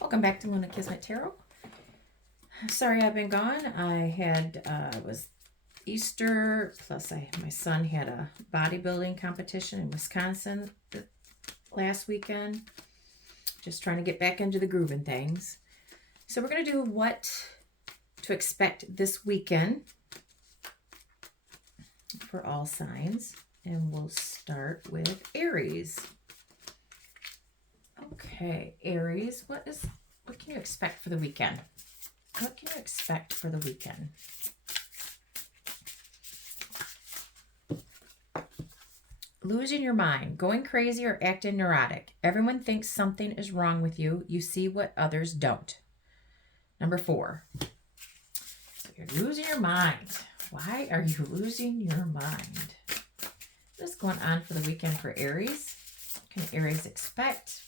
Welcome back to Luna Kismet Tarot. Sorry I've been gone. I had it was Easter, plus my son had a bodybuilding competition in Wisconsin last weekend. Just trying to get back into the groove and things. So we're going to do what to expect this weekend for all signs. And we'll start with Aries. Okay, Aries, what can you expect for the weekend? What can you expect for the weekend? Losing your mind, going crazy or acting neurotic. Everyone thinks something is wrong with you. You see what others don't. Number 4. You're losing your mind. Why are you losing your mind? What's going on for the weekend for Aries? What can Aries expect?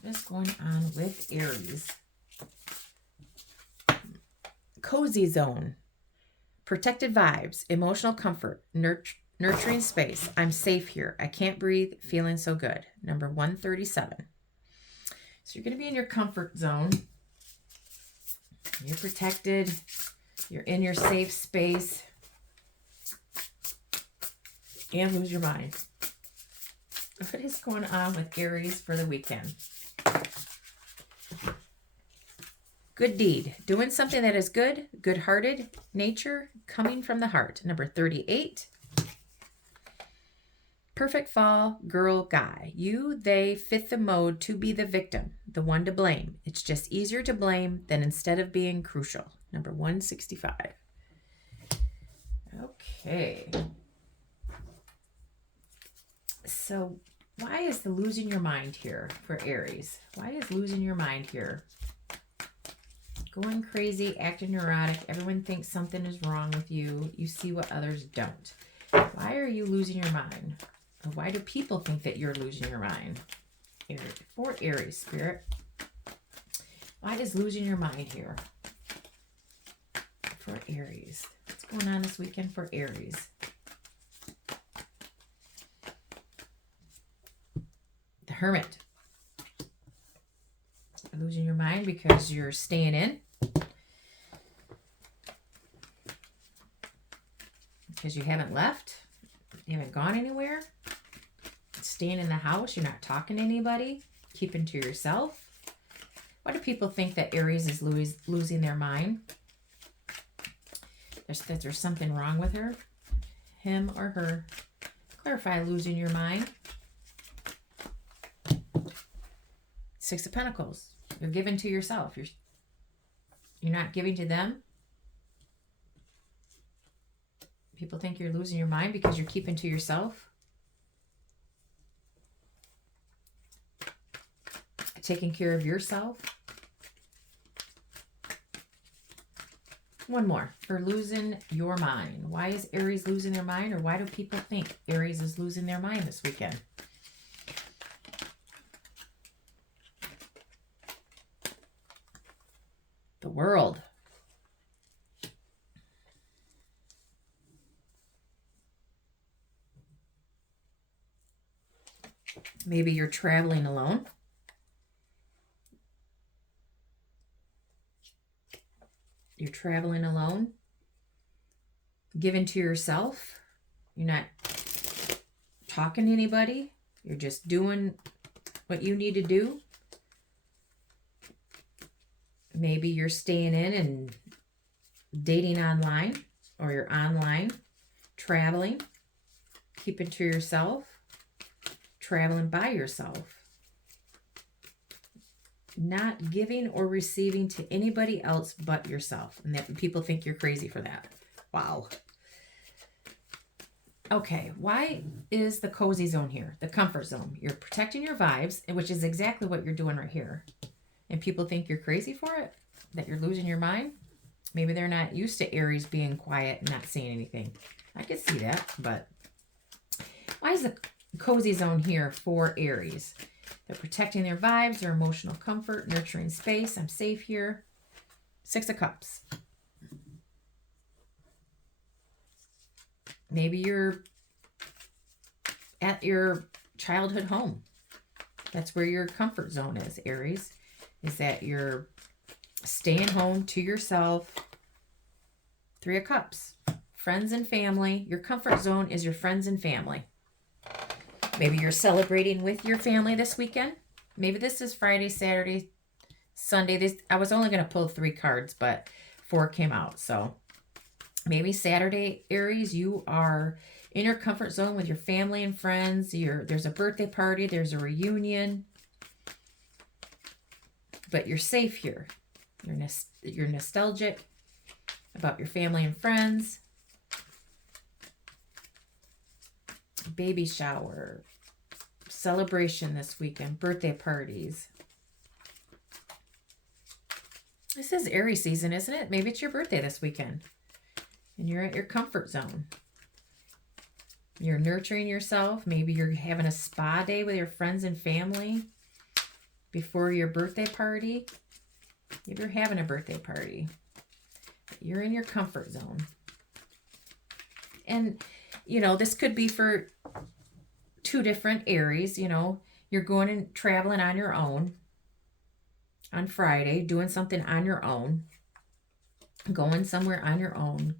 What is going on with Aries? Cozy zone. Protected vibes. Emotional comfort. Nurturing space. I'm safe here. I can't breathe. Feeling so good. Number 137. So you're going to be in your comfort zone. You're protected. You're in your safe space. And lose your mind. What is going on with Aries for the weekend? Good deed. Doing something that is good, good-hearted, nature, coming from the heart. Number 38. Perfect fall, girl, guy. You, they fit the mode to be the victim, the one to blame. It's just easier to blame than instead of being crucial. Number 165. Okay. So why is the losing your mind here for Aries? Why is losing your mind here? Going crazy, acting neurotic. Everyone thinks something is wrong with you. You see what others don't. Why are you losing your mind? Or why do people think that you're losing your mind? For Aries, Spirit. Why is losing your mind here? For Aries. What's going on this weekend for Aries? The Hermit. Losing your mind because you're staying in. Because you haven't left. You haven't gone anywhere. Staying in the house. You're not talking to anybody. Keeping to yourself. Why do people think that Aries is losing their mind? That there's something wrong with her. Him or her. Clarify losing your mind. 6 of Pentacles. You're giving to yourself. You're not giving to them. People think you're losing your mind because you're keeping to yourself. Taking care of yourself. One more. For losing your mind. Why is Aries losing their mind? Or why do people think Aries is losing their mind this weekend? The World. Maybe you're traveling alone. You're traveling alone. Giving to yourself. You're not talking to anybody. You're just doing what you need to do. Maybe you're staying in and dating online, or you're online, traveling, keeping to yourself, traveling by yourself, not giving or receiving to anybody else but yourself. And that people think you're crazy for that. Wow. Okay, why is the cozy zone here? The comfort zone. You're protecting your vibes, which is exactly what you're doing right here. And people think you're crazy for it, that you're losing your mind. Maybe they're not used to Aries being quiet and not saying anything. I could see that, but why is the cozy zone here for Aries? They're protecting their vibes, their emotional comfort, nurturing space. I'm safe here. 6 of Cups. Maybe you're at your childhood home. That's where your comfort zone is, Aries. is that you're staying home to yourself. 3 of Cups. Friends and family. Your comfort zone is your friends and family. Maybe you're celebrating with your family this weekend. Maybe this is Friday, Saturday, Sunday. I was only going to pull 3 cards, but 4 came out. So maybe Saturday, Aries, you are in your comfort zone with your family and friends. There's a birthday party. There's a reunion. But you're safe here. You're nostalgic about your family and friends. Baby shower. Celebration this weekend. Birthday parties. This is Aries season, isn't it? Maybe it's your birthday this weekend. And you're at your comfort zone. You're nurturing yourself. Maybe you're having a spa day with your friends and family before your birthday party. Maybe you're having a birthday party. You're in your comfort zone. And, you know, this could be for 2 different Aries. You know, you're going and traveling on your own on Friday, doing something on your own, going somewhere on your own,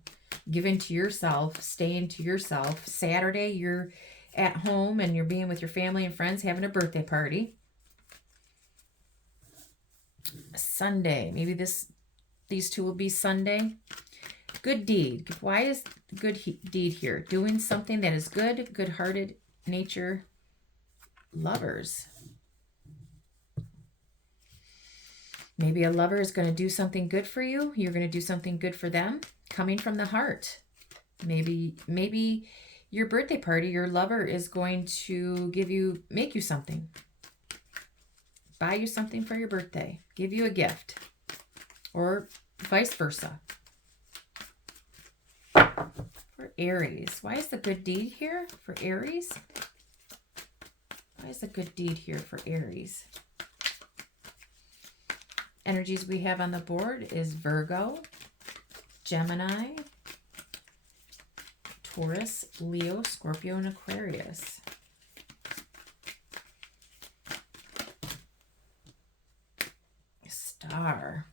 giving to yourself, staying to yourself. Saturday, you're at home and you're being with your family and friends, having a birthday party. Sunday, maybe these 2 will be Sunday. Good deed. Why is good deed here? Doing something that is good, good-hearted nature, lovers. Maybe a lover is going to do something good for you. You're going to do something good for them, coming from the heart. Maybe your birthday party, your lover is going to make you something. Buy you something for your birthday. Give you a gift. Or vice versa. For Aries. Why is the good deed here for Aries? Why is the good deed here for Aries? Energies we have on the board is Virgo, Gemini, Taurus, Leo, Scorpio, and Aquarius. Star.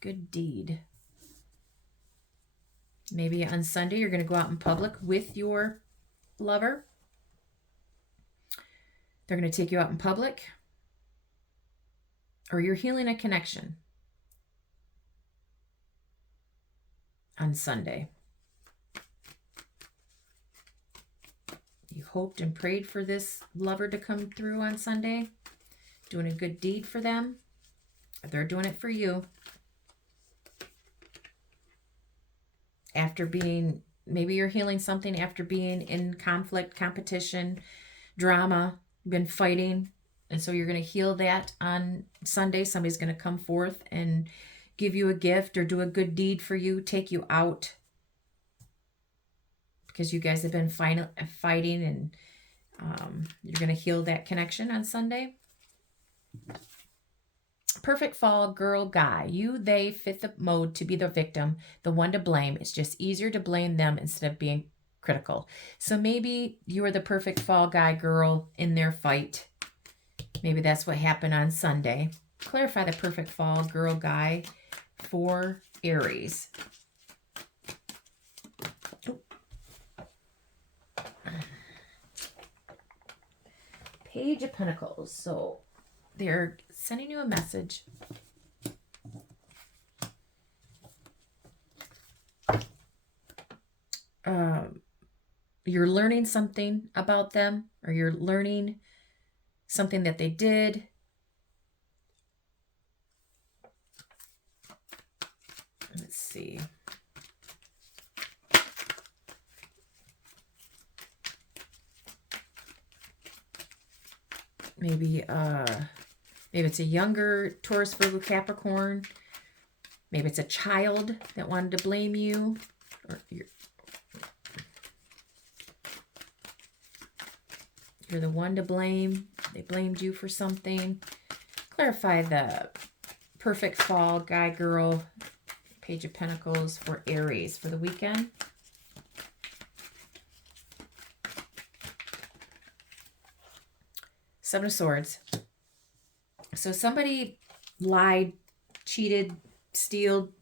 Good deed. Maybe on Sunday you're going to go out in public with your lover. They're going to take you out in public. Or you're healing a connection on Sunday. You hoped and prayed for this lover to come through on Sunday, doing a good deed for them. They're doing it for you. After maybe you're healing something after being in conflict, competition, drama, been fighting. And so you're going to heal that on Sunday. Somebody's going to come forth and give you a gift or do a good deed for you, take you out. Because you guys have been fighting and you're going to heal that connection on Sunday. Perfect fall, girl, guy. They fit the mode to be the victim, the one to blame. It's just easier to blame them instead of being critical. So maybe you are the perfect fall guy, girl in their fight. Maybe that's what happened on Sunday. Clarify the perfect fall, girl, guy for Aries. Page of Pentacles. So they're sending you a message. You're learning something about them, or you're learning something that they did. Let's see. Maybe it's a younger Taurus, Virgo, Capricorn. Maybe it's a child that wanted to blame you. Or you're the one to blame. They blamed you for something. Clarify the perfect fall, guy, girl, Page of Pentacles for Aries for the weekend. Seven of Swords. So somebody lied, cheated, stealed,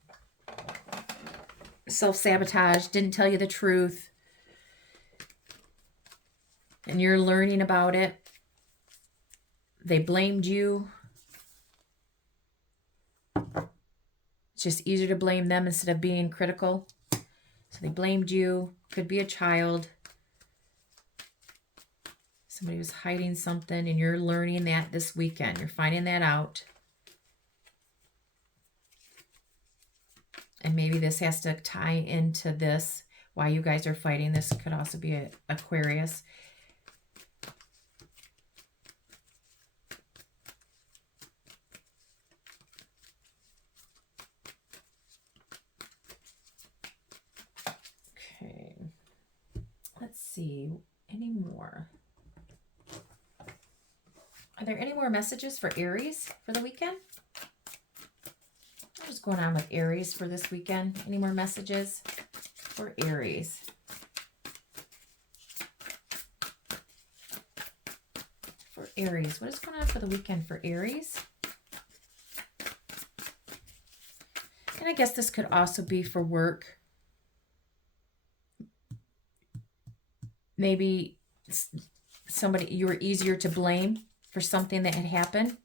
self-sabotage, didn't tell you the truth, and you're learning about it. They blamed you. It's just easier to blame them instead of being critical. So they blamed you. Could be a child. Somebody was hiding something, and you're learning that this weekend. You're finding that out. And maybe this has to tie into this, why you guys are fighting. This could also be an Aquarius. Okay. Let's see. Any more? Are there any more messages for Aries for the weekend? What's going on with Aries for this weekend? Any more messages for Aries? For Aries, what is going on for the weekend for Aries? And I guess this could also be for work. Maybe somebody, you were easier to blame for something that had happened.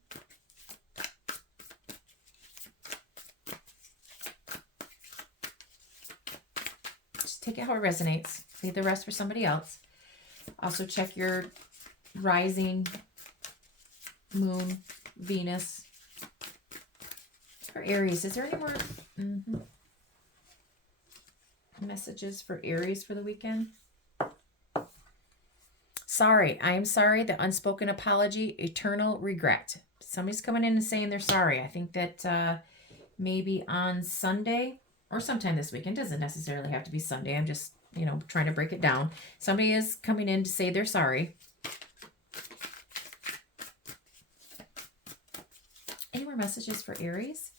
Take it how it resonates. Leave the rest for somebody else. Also check your rising, moon, Venus. For Aries, is there any more messages for Aries for the weekend? Sorry. I am sorry. The unspoken apology, eternal regret. Somebody's coming in and saying they're sorry. I think that maybe on Sunday or sometime this weekend. Doesn't necessarily have to be Sunday. I'm just, trying to break it down. Somebody is coming in to say they're sorry. Any more messages for Aries?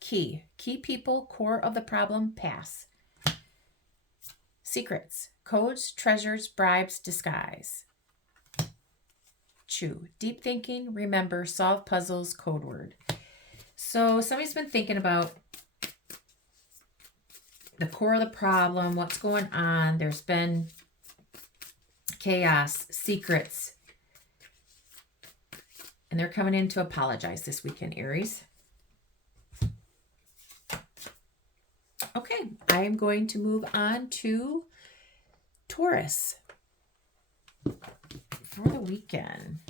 Key people, core of the problem, pass. Secrets, codes, treasures, bribes, disguise. Chew, deep thinking, remember, solve puzzles, code word. So somebody's been thinking about the core of the problem, what's going on. There's been chaos, secrets, and they're coming in to apologize this weekend, Aries. Okay, I am going to move on to Taurus for the weekend.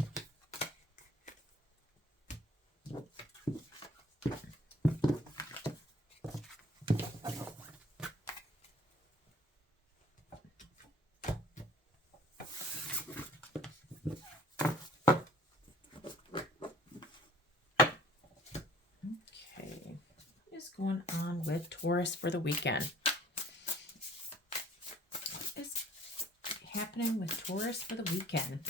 Going on with Taurus for the weekend? What is happening with Taurus for the weekend?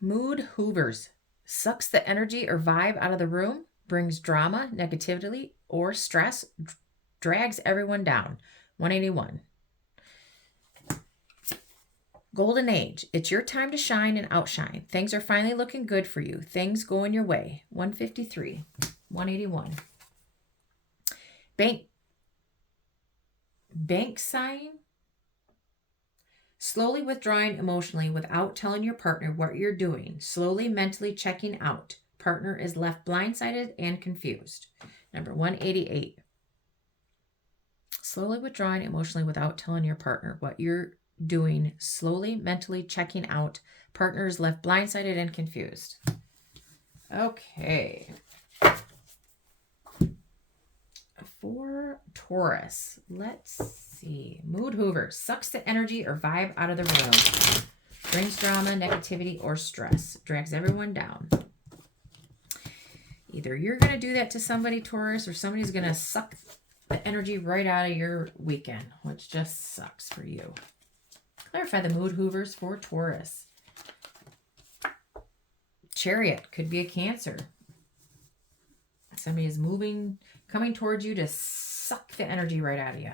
Mood hoovers. Sucks the energy or vibe out of the room. Brings drama, negativity, or stress. Drags everyone down. 181. Golden age. It's your time to shine and outshine. Things are finally looking good for you. Things going your way. 153. 181. Bank sign. Slowly withdrawing emotionally without telling your partner what you're doing. Slowly mentally checking out. Partner is left blindsided and confused. Number 188. Slowly withdrawing emotionally without telling your partner what you're doing. Slowly mentally checking out. Partner is left blindsided and confused. Okay. For Taurus, let's see. Mood hoover. Sucks the energy or vibe out of the room. Brings drama, negativity, or stress. Drags everyone down. Either you're going to do that to somebody, Taurus, or somebody's going to suck the energy right out of your weekend, which just sucks for you. Clarify the mood hoovers for Taurus. Chariot could be a Cancer. Somebody is coming towards you to suck the energy right out of you.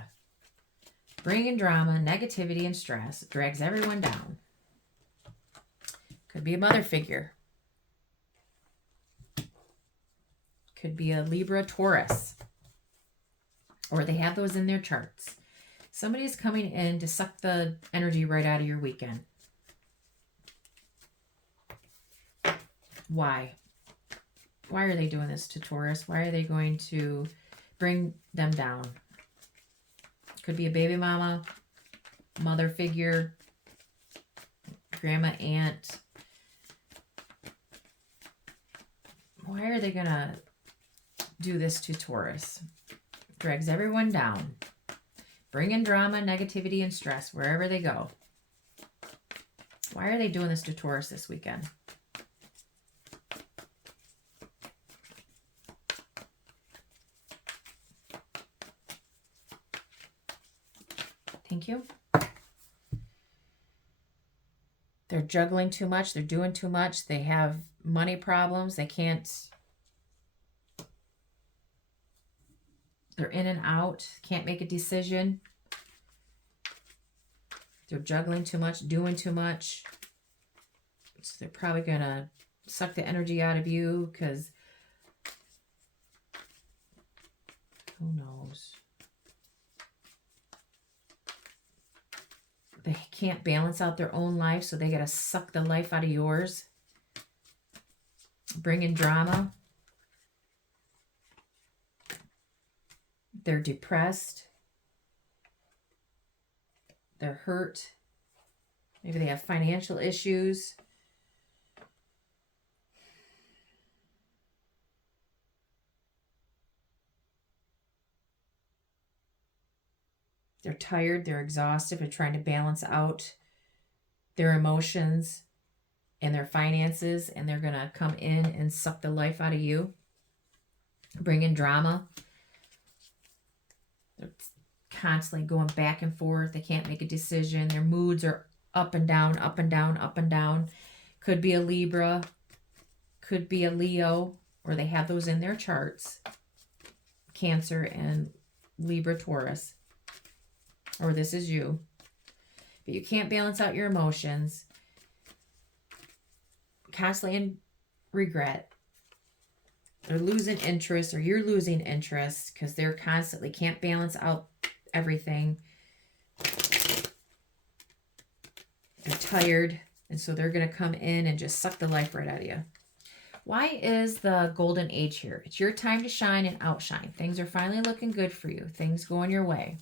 Bringing drama, negativity, and stress. Drags everyone down. Could be a mother figure. Could be a Libra, Taurus. Or they have those in their charts. Somebody is coming in to suck the energy right out of your weekend. Why? Why are they doing this to Taurus? Why are they going to bring them down? Could be a baby mama, mother figure, grandma, aunt. Why are they going to do this to Taurus? Drags everyone down. Bringing drama, negativity, and stress wherever they go. Why are they doing this to Taurus this weekend? Thank you. They're juggling too much. They're doing too much. They have money problems. They can't. They're in and out. Can't make a decision. They're juggling too much, doing too much. So they're probably going to suck the energy out of you because who knows? They can't balance out their own life, so they got to suck the life out of yours. Bringing drama. They're depressed. They're hurt. Maybe they have financial issues. They're tired. They're exhausted. They're trying to balance out their emotions and their finances, and they're going to come in and suck the life out of you. Bring in drama. They're constantly going back and forth. They can't make a decision. Their moods are up and down, up and down, up and down. Could be a Libra. Could be a Leo, or they have those in their charts. Cancer and Libra, Taurus. Or this is you. But you can't balance out your emotions. Constantly in regret. They're losing interest, or you're losing interest because they're constantly can't balance out everything. They're tired, and so they're going to come in and just suck the life right out of you. Why is the golden age here? It's your time to shine and outshine. Things are finally looking good for you. Things going your way.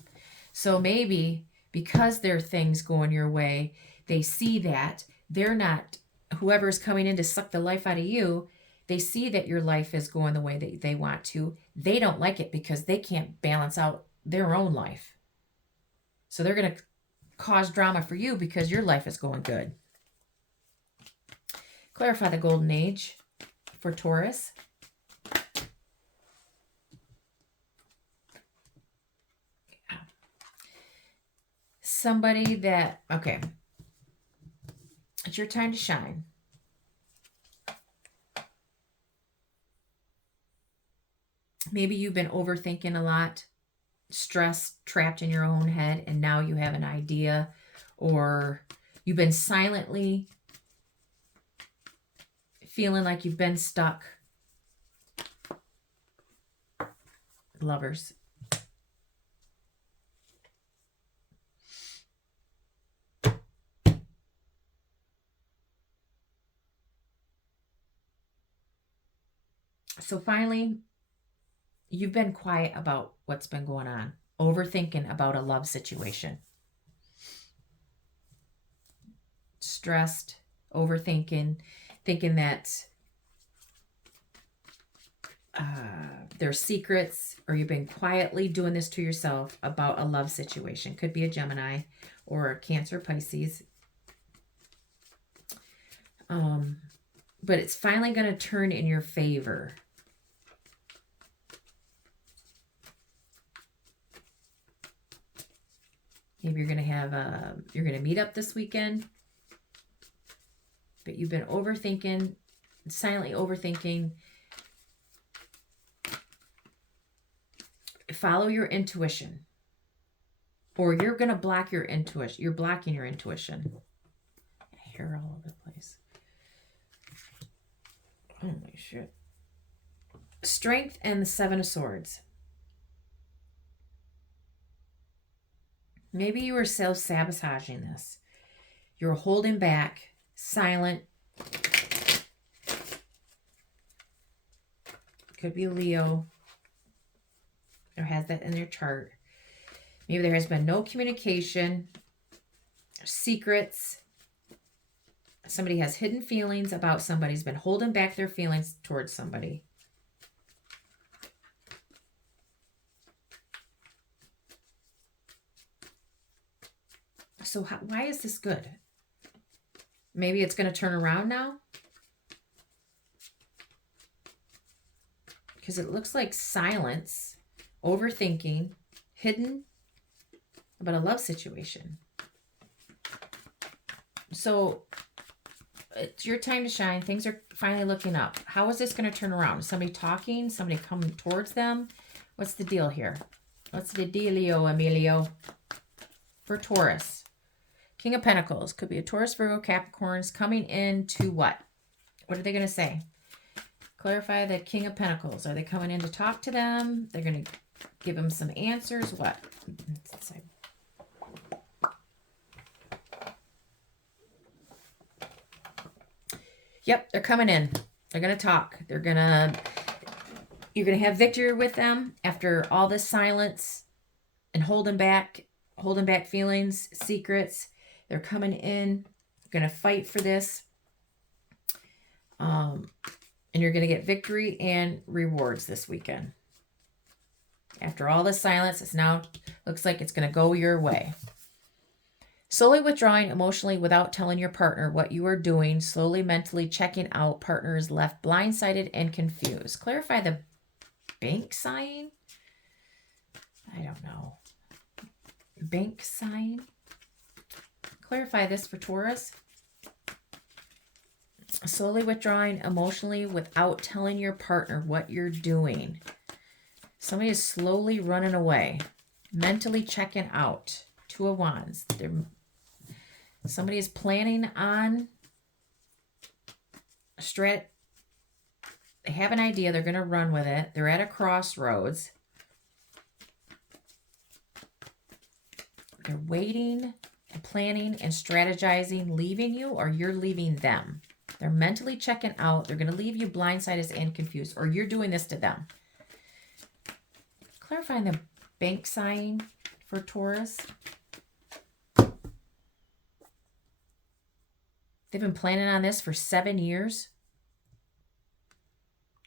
So maybe because there are things going your way, they see that they're not, whoever's coming in to suck the life out of you, they see that your life is going the way that they want to. They don't like it because they can't balance out their own life. So they're going to cause drama for you because your life is going good. Clarify the golden age for Taurus. Somebody that, okay, it's your time to shine. Maybe you've been overthinking a lot, stressed, trapped in your own head, and now you have an idea, or you've been silently feeling like you've been stuck. Lovers. So finally, you've been quiet about what's been going on, overthinking about a love situation. Stressed, overthinking, thinking that there's secrets, or you've been quietly doing this to yourself about a love situation. Could be a Gemini or a Cancer, Pisces. But it's finally going to turn in your favor. Maybe you're going to have you're going to meet up this weekend, but you've been overthinking, silently overthinking. Follow your intuition. or you're going to block your intuition. You're blocking your intuition. Hair all over the place. Holy shit. Strength and the Seven of Swords. Maybe you were self-sabotaging this. You're holding back, silent. Could be Leo. Or has that in their chart. Maybe there has been no communication, secrets. Somebody has hidden feelings about somebody's been holding back their feelings towards somebody. So why is this good? Maybe it's going to turn around now. Because it looks like silence, overthinking, hidden about a love situation. So it's your time to shine. Things are finally looking up. How is this going to turn around? Somebody talking? Somebody coming towards them? What's the deal here? What's the dealio, Emilio? For Taurus. King of Pentacles. Could be a Taurus, Virgo, Capricorns coming in to what? What are they going to say? Clarify the King of Pentacles. Are they coming in to talk to them? They're going to give them some answers. What? Yep, they're coming in. They're going to talk. You're going to have victory with them after all this silence and holding back feelings, secrets. They're coming in. Going to fight for this. And you're going to get victory and rewards this weekend. After all this silence, it's now looks like it's going to go your way. Slowly withdrawing emotionally without telling your partner what you are doing. Slowly mentally checking out. Partner is left blindsided and confused. Clarify the bank sign. I don't know. Bank sign. Clarify this for Taurus. Slowly withdrawing emotionally without telling your partner what you're doing. Somebody is slowly running away. Mentally checking out. Two of Wands. Somebody is planning on they have an idea. They're going to run with it. They're at a crossroads. They're waiting and planning and strategizing, leaving you, or you're leaving them. They're mentally checking out. They're going to leave you blindsided and confused, or you're doing this to them. Clarifying the bank sign for Taurus. They've been planning on this for 7 years.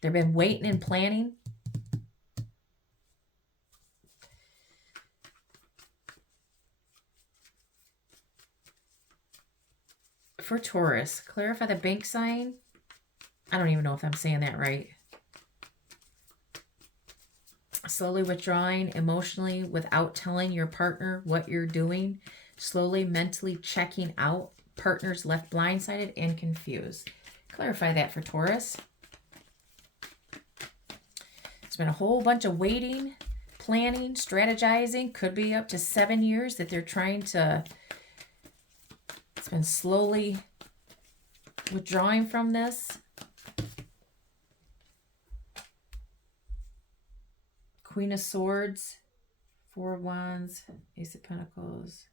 They've been waiting and planning. For Taurus, clarify the bank sign. I don't even know if I'm saying that right. Slowly withdrawing emotionally without telling your partner what you're doing. Slowly mentally checking out. Partners left blindsided and confused. Clarify that for Taurus. It's been a whole bunch of waiting, planning, strategizing. Could be up to 7 years that they're trying to... It's been slowly withdrawing from this. Queen of Swords, Four of Wands, Ace of Pentacles.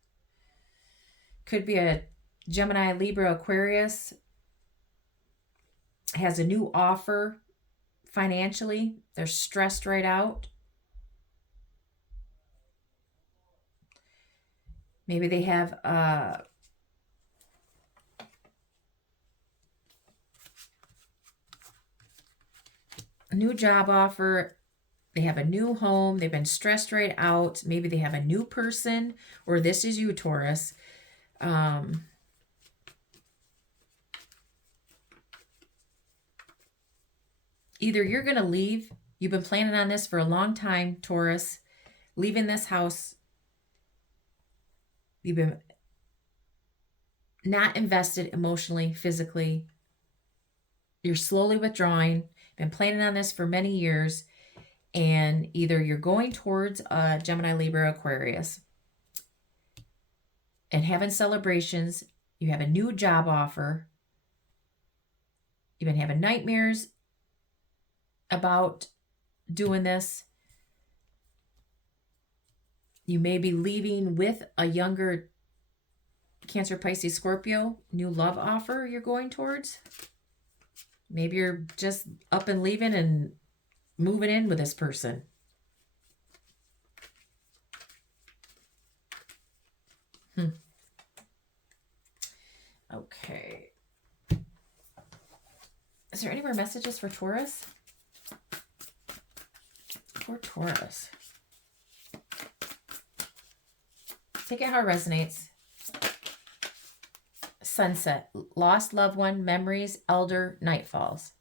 Could be a Gemini, Libra, Aquarius. Has a new offer financially. They're stressed right out. Maybe they have a new job offer. They have a new home. They've been stressed right out. Maybe they have a new person, or this is you, Taurus. Either you're going to leave. You've been planning on this for a long time, Taurus. Leaving this house. You've been not invested emotionally, physically. You're slowly withdrawing. Been planning on this for many years. And either you're going towards Gemini, Libra, Aquarius. and having celebrations. You have a new job offer. You've been having nightmares about doing this. You may be leaving with a younger Cancer, Pisces, Scorpio, new love offer you're going towards. Maybe you're just up and leaving and moving in with this person. Okay. Is there any more messages for Taurus? For Taurus. Take it how it resonates. Sunset, lost loved one, memories, elder, nightfalls.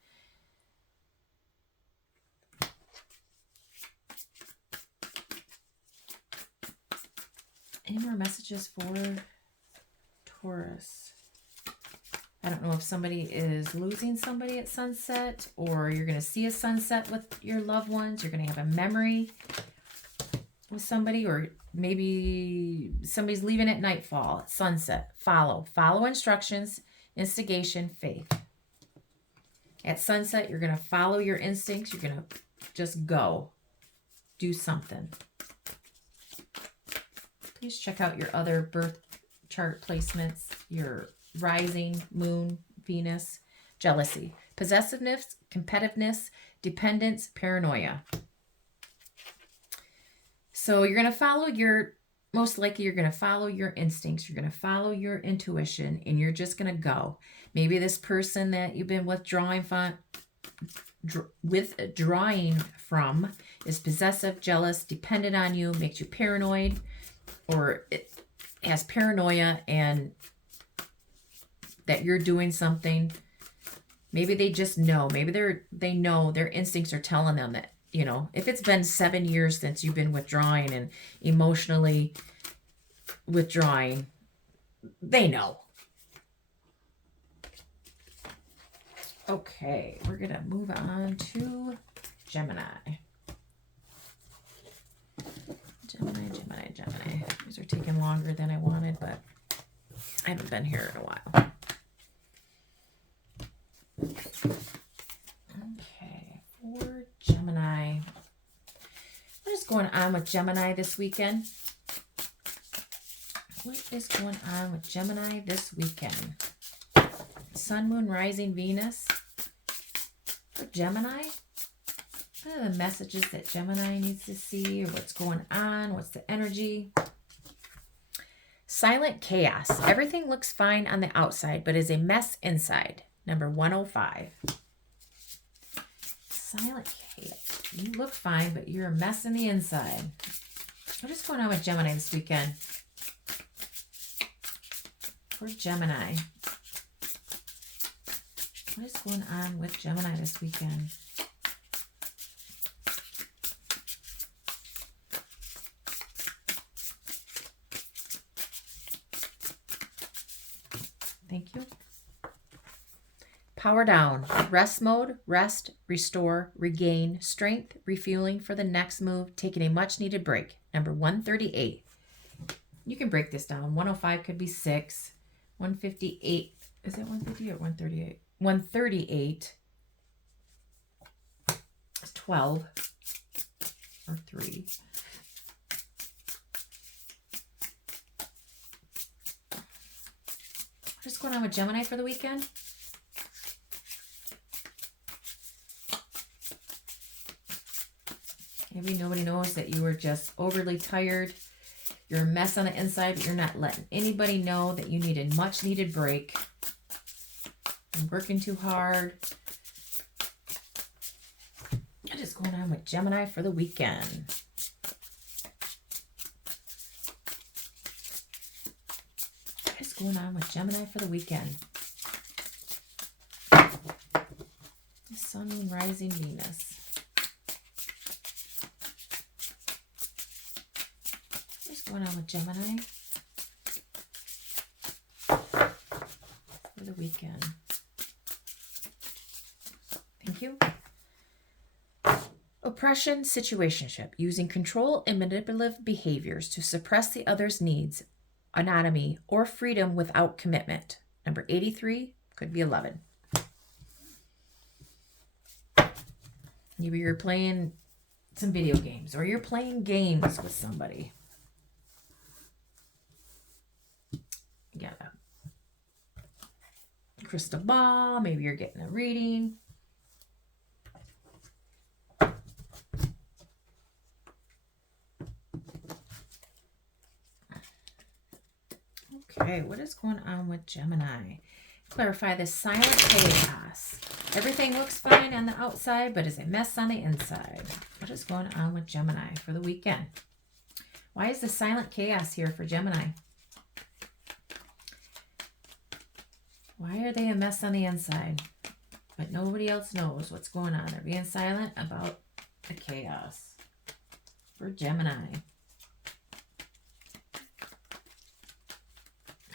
Any more messages for Taurus? I don't know if somebody is losing somebody at sunset, or you're going to see a sunset with your loved ones. You're going to have a memory with somebody, or maybe somebody's leaving at nightfall, at sunset. Follow instructions, instigation, faith. At sunset, you're going to follow your instincts. You're going to just go. Do something. Please check out your other birth chart placements, your rising, moon, Venus, jealousy, possessiveness, competitiveness, dependence, paranoia. So you're going to follow most likely you're going to follow your instincts. You're going to follow your intuition, and you're just going to go. Maybe this person that you've been withdrawing from is possessive, jealous, dependent on you, makes you paranoid, or it has paranoia and that you're doing something. Maybe they just know. Maybe they know, their instincts are telling them that, you know, if it's been 7 years since you've been withdrawing and emotionally withdrawing, they know. Okay, we're going to move on to Gemini. Gemini. These are taking longer than I wanted, but I haven't been here in a while. Okay, for Gemini. What is going on with Gemini this weekend? What is going on with Gemini this weekend? Sun, Moon, Rising, Venus. For Gemini, what are the messages that Gemini needs to see, or what's going on? What's the energy? Silent chaos. Everything looks fine on the outside, but is a mess inside. Number 105. Silent chaos. You look fine, but you're a mess in the inside. What is going on with Gemini this weekend? For Gemini. What is going on with Gemini this weekend? Thank you. Power down. Rest mode. Rest, restore, regain, strength, refueling for the next move, taking a much needed break. Number 138. You can break this down. 105 could be 6. 158. Is it 158 or 138? 138 is 12 or 3. What's going on with Gemini for the weekend? Maybe nobody knows that you were just overly tired. You're a mess on the inside, but you're not letting anybody know that you need a much needed break. I'm working too hard. What is going on with Gemini for the weekend? What is going on with Gemini for the weekend? Sun, Moon, Rising, Venus. What is going on with Gemini for the weekend? Thank you. Oppression, situationship, using control and manipulative behaviors to suppress the other's needs autonomy, or freedom without commitment. Number 83 could be 11. Maybe you're playing some video games or you're playing games with somebody. You got a crystal ball. Maybe you're getting a reading. Okay, what is going on with Gemini? Clarify the silent chaos. Everything looks fine on the outside, but is a mess on the inside. What is going on with Gemini for the weekend? Why is the silent chaos here for Gemini? Why are they a mess on the inside, but nobody else knows what's going on? They're being silent about the chaos for Gemini.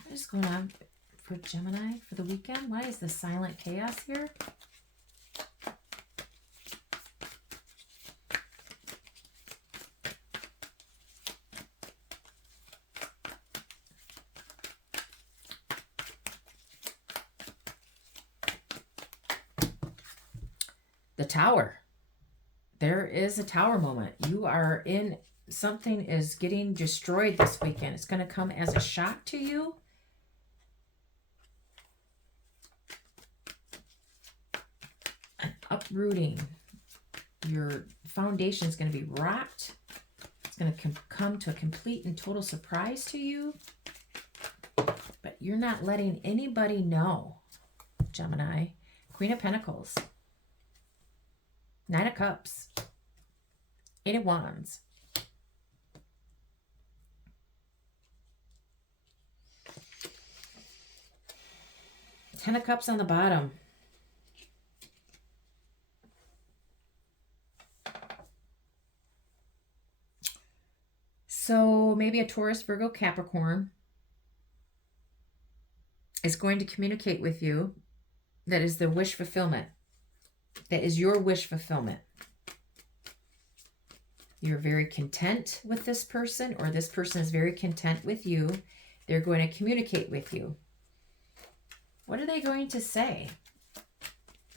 What is going on for Gemini for the weekend? Why is the silent chaos here? The Tower. There is a Tower moment. You are in, something is getting destroyed this weekend. It's going to come as a shock to you. An uprooting. Your foundation is going to be rocked. It's going to come to a complete and total surprise to you. But you're not letting anybody know, Gemini. Queen of Pentacles. 9 of Cups. 8 of Wands. Ten of Cups on the bottom. So maybe a Taurus, Virgo, Capricorn is going to communicate with you. That is the wish fulfillment. That is your wish fulfillment. You're very content with this person, or this person is very content with you. They're going to communicate with you. What are they going to say?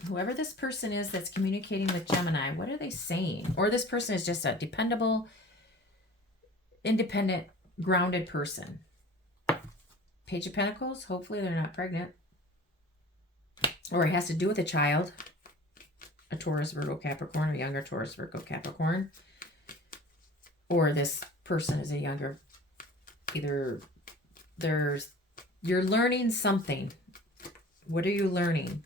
Whoever this person is that's communicating with Gemini, what are they saying? Or this person is just a dependable, independent, grounded person. Page of Pentacles, hopefully they're not pregnant. Or it has to do with a child. A Taurus, Virgo, Capricorn, or younger Taurus, Virgo, Capricorn. Or this person is a younger, either you're learning something. What are you learning?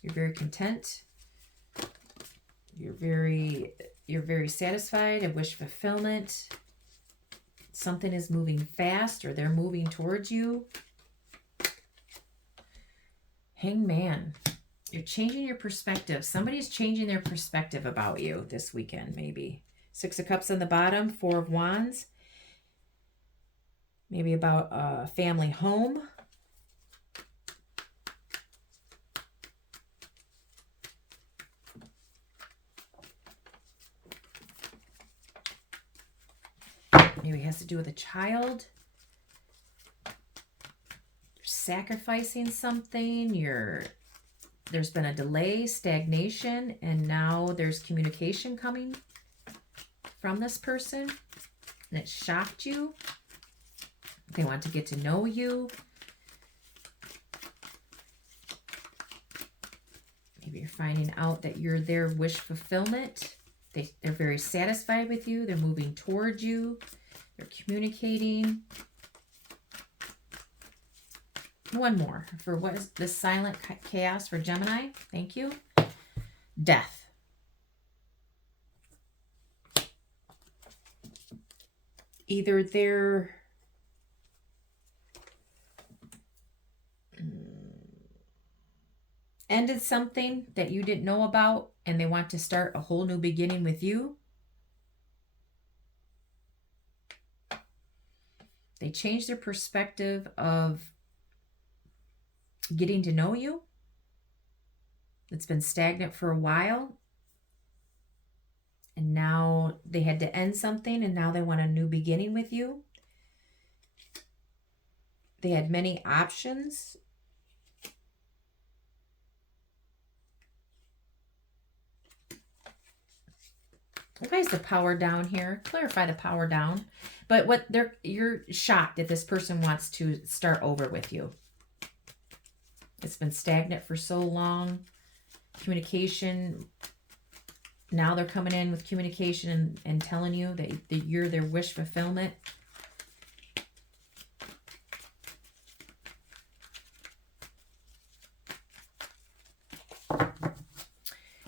You're very content. You're very satisfied, a wish fulfillment. Something is moving fast, or they're moving towards you. Hangman. You're changing your perspective. Somebody's changing their perspective about you this weekend, maybe. 6 of Cups on the bottom, 4 of Wands. Maybe about a family home. Maybe it has to do with a child. You're sacrificing something. There's been a delay, stagnation, and now there's communication coming from this person. And it shocked you. They want to get to know you. Maybe you're finding out that you're their wish fulfillment. They're very satisfied with you. They're moving towards you. They're communicating. One more for what is the silent chaos for Gemini. Thank you. Death. Either they're ended something that you didn't know about and they want to start a whole new beginning with you. They change their perspective of getting to know you. It's been stagnant for a while. And now they had to end something, and now they want a new beginning with you. They had many options. Why is the power down here? Clarify the power down. But you're shocked that this person wants to start over with you. It's been stagnant for so long. Communication. Now they're coming in with communication and telling you that you're their wish fulfillment.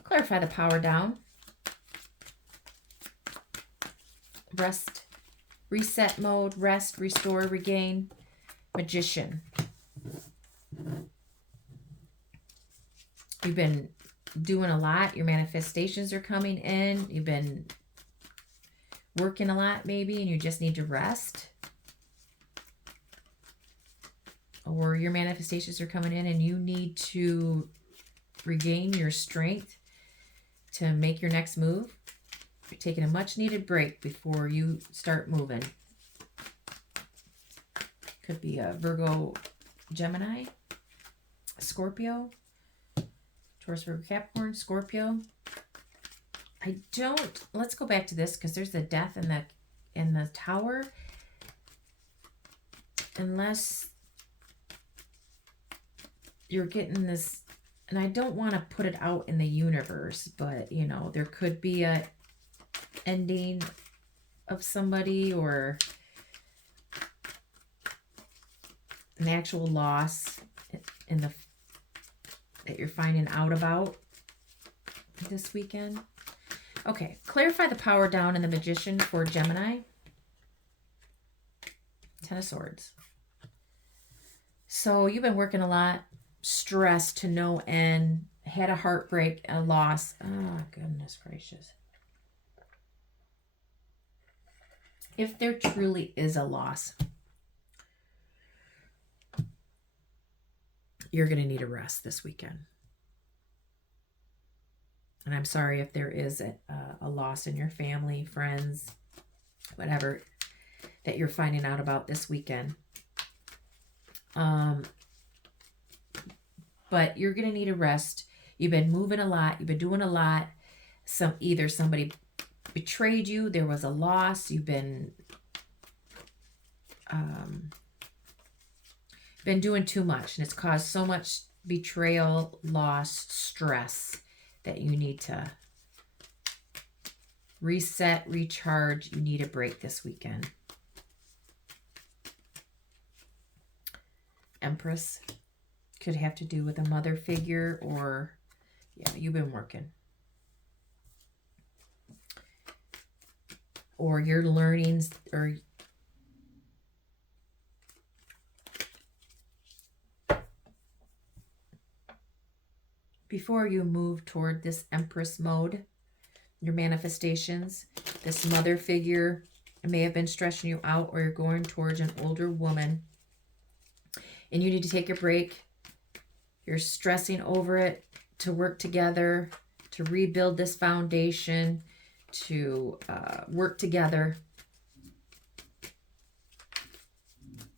Clarify the power down. Rest, reset mode, rest, restore, regain, Magician. You've been doing a lot. Your manifestations are coming in. You've been working a lot maybe, and you just need to rest. Or your manifestations are coming in and you need to regain your strength to make your next move. You're taking a much needed break before you start moving. Could be a Virgo, Gemini, Scorpio, Taurus, Virgo, Capricorn, Scorpio. Let's go back to this because there's the death in the tower. Unless you're getting this, and I don't want to put it out in the universe, but you know, there could be a ending of somebody or an actual loss that you're finding out about this weekend. Okay, clarify the power down in the Magician for Gemini. Ten of Swords. So you've been working a lot, stressed to no end, had a heartbreak, a loss. Oh, goodness gracious. If there truly is a loss, you're going to need a rest this weekend. And I'm sorry if there is a loss in your family, friends, whatever, that you're finding out about this weekend. But you're going to need a rest. You've been moving a lot. You've been doing a lot. Either somebody betrayed you, there was a loss, you've been doing too much, and it's caused so much betrayal, loss, stress that you need to reset, recharge. You need a break this weekend. Empress could have to do with a mother figure, or yeah, you've been working. Or you're learning, or before you move toward this Empress mode, your manifestations, this mother figure may have been stressing you out, or you're going towards an older woman and you need to take a break. You're stressing over it, to work together, to rebuild this foundation, to work together.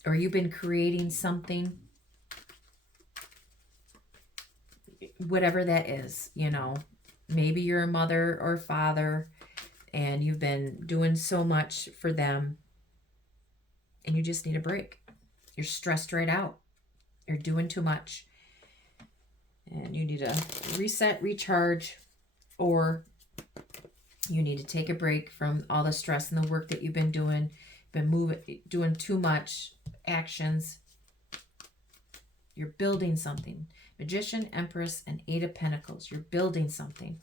Or you've been creating something, whatever that is, you know. Maybe you're a mother or father and you've been doing so much for them and you just need a break. You're stressed right out. You're doing too much. And you need to reset, recharge, or you need to take a break from all the stress and the work that you've been doing. Doing too much actions. You're building something. Magician, Empress, and Eight of Pentacles. You're building something.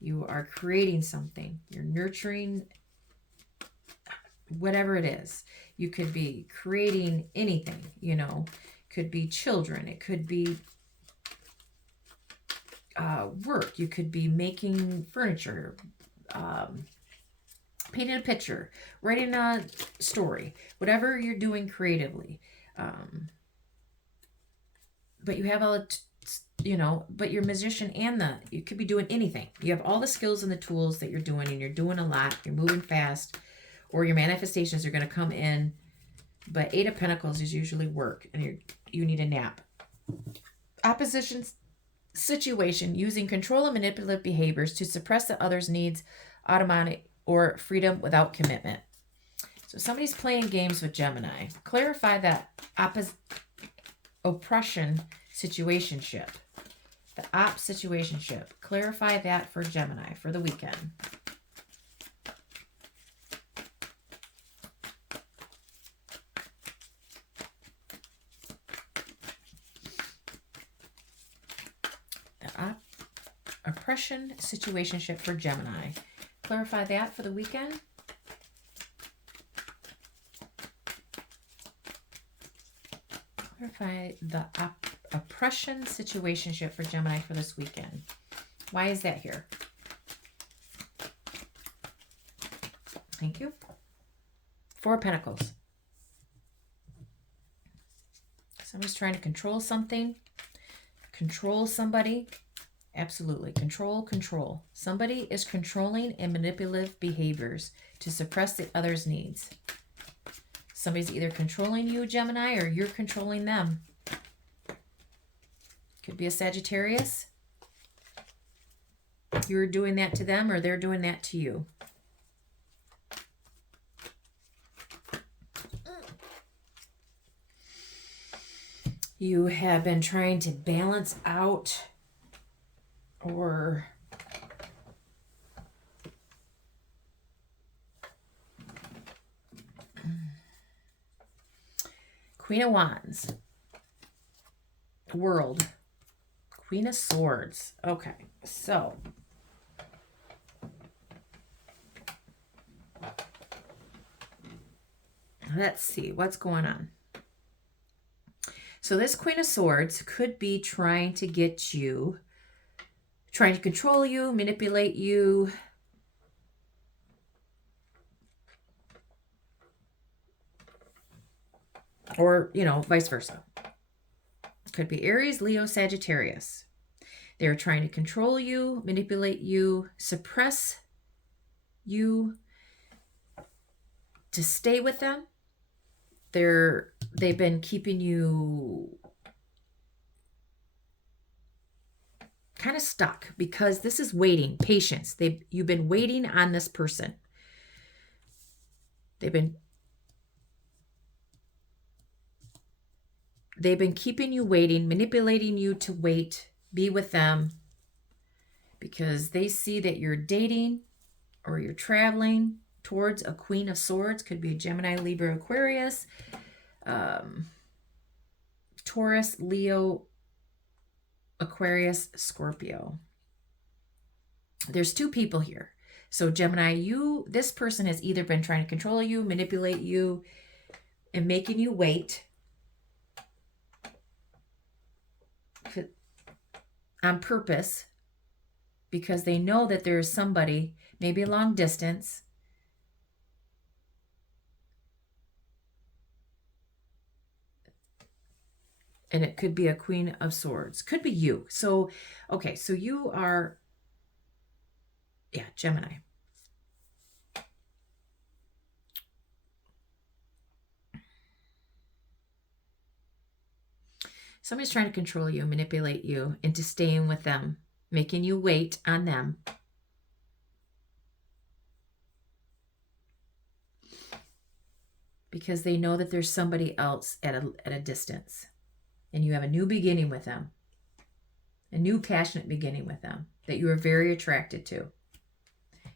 You are creating something. You're nurturing whatever it is. You could be creating anything, you know. Could be children. It could be work. You could be making furniture, painting a picture, writing a story, whatever you're doing creatively. But you have you know, but you're a musician and you could be doing anything. You have all the skills and the tools that you're doing, and you're doing a lot. You're moving fast, or your manifestations are going to come in. But 8 of Pentacles is usually work, and you need a nap. Opposition situation, using control and manipulative behaviors to suppress the other's needs, automatic or freedom without commitment. So somebody's playing games with Gemini. Clarify that oppression situationship. The op situationship. Clarify that for Gemini for the weekend. Oppression situationship for Gemini. Clarify that for the weekend. Clarify the oppression situationship for Gemini for this weekend. Why is that here? Thank you. 4 of Pentacles. Somebody's trying to control something. Control somebody. Absolutely. Control. Somebody is controlling and manipulative behaviors to suppress the other's needs. Somebody's either controlling you, Gemini, or you're controlling them. Could be a Sagittarius. You're doing that to them, or they're doing that to you. You have been trying to balance out or Queen of Wands, World, Queen of Swords. Okay, so let's see what's going on. So this Queen of Swords could be trying to get you, trying to control you, manipulate you. Or, you know, vice versa. Could be Aries, Leo, Sagittarius. They're trying to control you, manipulate you, suppress you to stay with them. They've been keeping you kind of stuck because this is waiting, patience. You've been waiting on this person. They've been keeping you waiting, manipulating you to wait, be with them, because they see that you're dating or you're traveling towards a Queen of Swords. Could be a Gemini, Libra, Aquarius, Taurus, Leo, Aquarius, Scorpio. There's 2 people here. So Gemini, this person has either been trying to control you, manipulate you, and making you wait on purpose because they know that there's somebody, maybe a long distance, and it could be a Queen of Swords. Could be you. So, okay, so you are, yeah, Gemini. Somebody's trying to control you, manipulate you into staying with them, making you wait on them. Because they know that there's somebody else at a distance. And you have a new beginning with them. A new passionate beginning with them that you are very attracted to.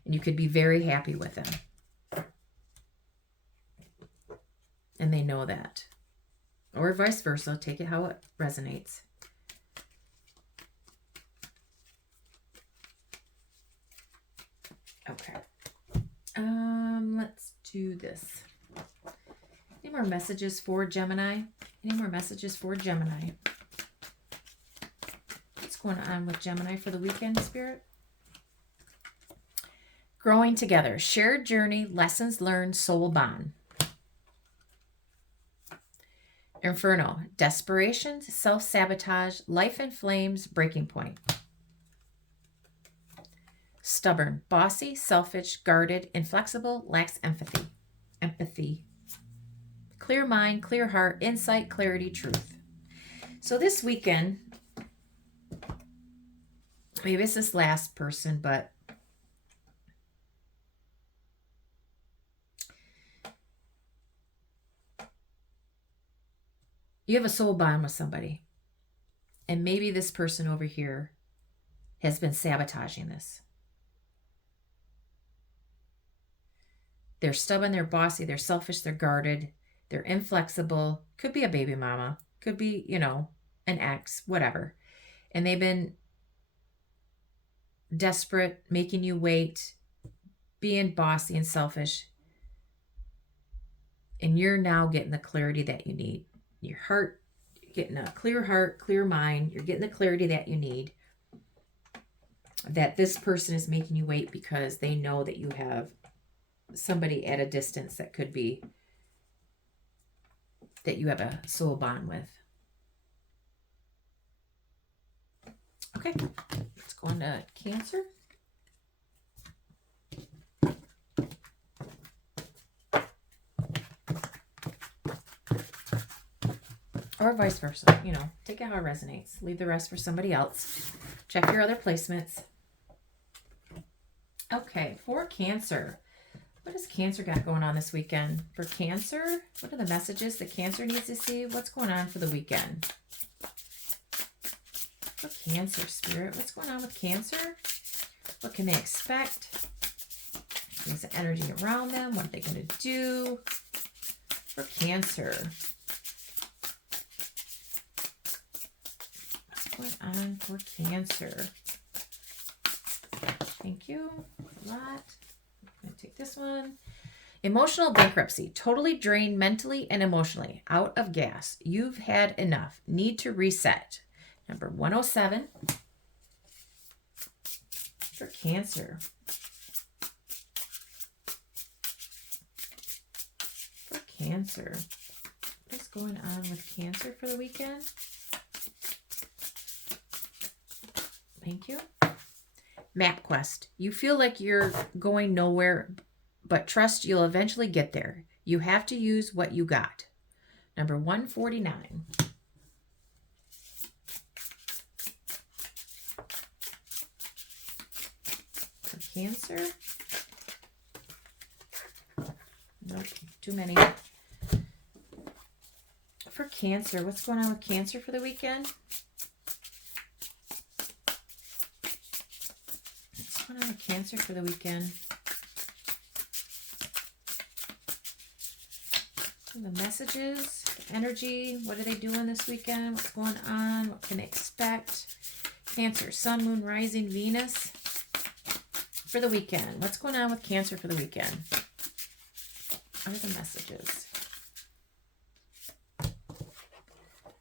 And you could be very happy with them. And they know that. Or vice versa. Take it how it resonates. Okay. Let's do this. Any more messages for Gemini? Any more messages for Gemini? What's going on with Gemini for the weekend, Spirit? Growing together. Shared journey, lessons learned, soul bond. Inferno, desperation, self-sabotage, life in flames, breaking point. Stubborn, bossy, selfish, guarded, inflexible, lacks empathy. Empathy. Clear mind, clear heart, insight, clarity, truth. So this weekend, maybe it's this last person, but you have a soul bond with somebody. And maybe this person over here has been sabotaging this. They're stubborn, they're bossy, they're selfish, they're guarded, they're inflexible. Could be a baby mama, could be, an ex, whatever. And they've been desperate, making you wait, being bossy and selfish. And you're now getting the clarity that you need. Your heart, getting a clear heart, clear mind. You're getting the clarity that you need. That this person is making you wait because they know that you have somebody at a distance that could be, that you have a soul bond with. Okay, let's go on to Cancer. Or vice versa, take it how it resonates. Leave the rest for somebody else. Check your other placements. Okay, for Cancer. What does Cancer got going on this weekend? For Cancer, what are the messages that Cancer needs to see? What's going on for the weekend? For Cancer, Spirit, what's going on with Cancer? What can they expect? There's the energy around them. What are they going to do? For Cancer. What's going on for Cancer? Thank you a lot. I'm going to take this one. Emotional bankruptcy. Totally drained mentally and emotionally. Out of gas. You've had enough. Need to reset. Number 107. For Cancer. For Cancer. What's going on with Cancer for the weekend? Thank you. Map quest. You feel like you're going nowhere, but trust you'll eventually get there. You have to use what you got. Number 149. For Cancer. Nope, too many. For Cancer, what's going on with Cancer for the weekend? Cancer for the weekend. The messages, energy, what are they doing this weekend? What's going on? What can they expect? Cancer, Sun, Moon, Rising, Venus for the weekend. What's going on with Cancer for the weekend? What are the messages?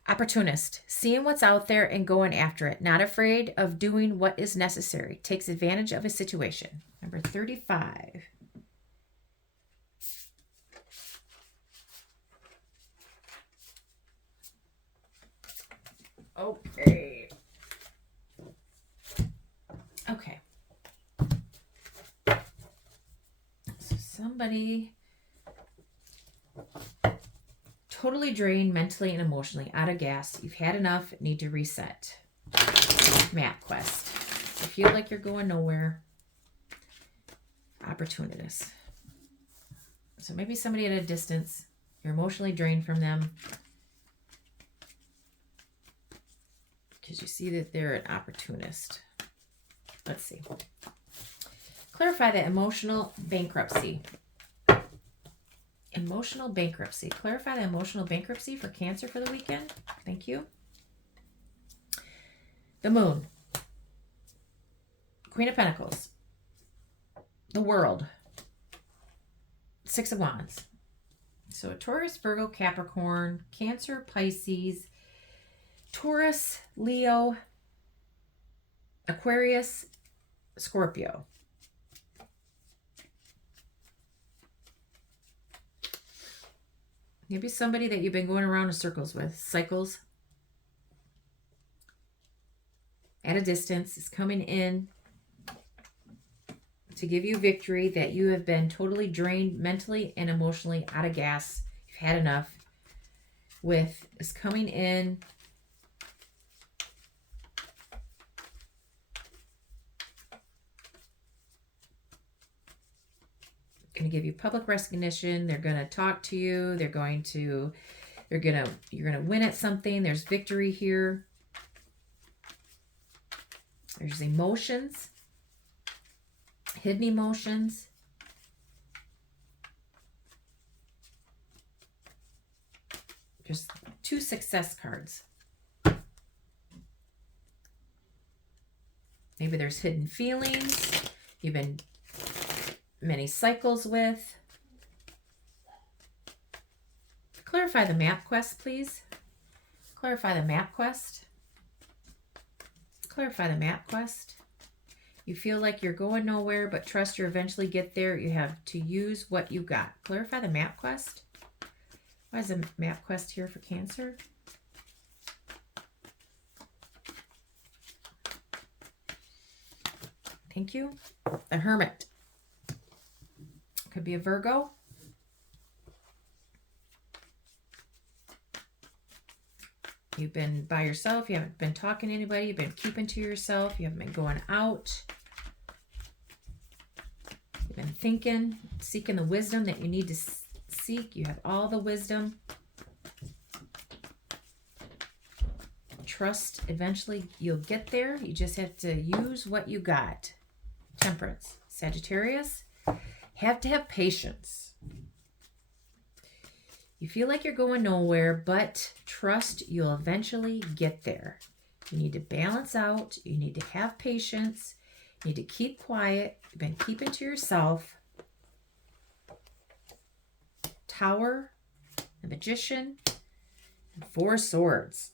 Opportunist, seeing what's out there and going after it. Not afraid of doing what is necessary. Takes advantage of a situation. Number 35. Okay. Okay. So somebody totally drained mentally and emotionally, out of gas. You've had enough, need to reset. Map quest. You feel like you're going nowhere. Opportunist. So maybe somebody at a distance, you're emotionally drained from them because you see that they're an opportunist. Let's see. Clarify the emotional bankruptcy. Emotional bankruptcy. Clarify the emotional bankruptcy for Cancer for the weekend. Thank you. The Moon. Queen of Pentacles. The World. Six of Wands. So Taurus, Virgo, Capricorn, Cancer, Pisces, Taurus, Leo, Aquarius, Scorpio. Maybe somebody that you've been going around in circles with, cycles, at a distance, is coming in to give you victory, that you have been totally drained mentally and emotionally, out of gas. You've had enough with, is coming in going to give you public recognition. They're going to talk to you. You're going to win at something. There's victory here. There's emotions, hidden emotions. Just 2 success cards. Maybe there's hidden feelings you've been many cycles with. Clarify the map quest, please. Clarify the map quest. Clarify the map quest. You feel like you're going nowhere, but trust you'll eventually get there. You have to use what you got. Clarify the map quest. Why is the map quest here for Cancer? Thank you. The Hermit. Could be a Virgo. You've been by yourself. You haven't been talking to anybody. You've been keeping to yourself. You haven't been going out. You've been thinking, seeking the wisdom that you need to seek. You have all the wisdom. Trust, eventually you'll get there. You just have to use what you got. Temperance. Sagittarius. Have to have patience. You feel like you're going nowhere, but trust you'll eventually get there. You need to balance out. You need to have patience. You need to keep quiet. You've been keeping to yourself. Tower, the Magician, and 4 Swords.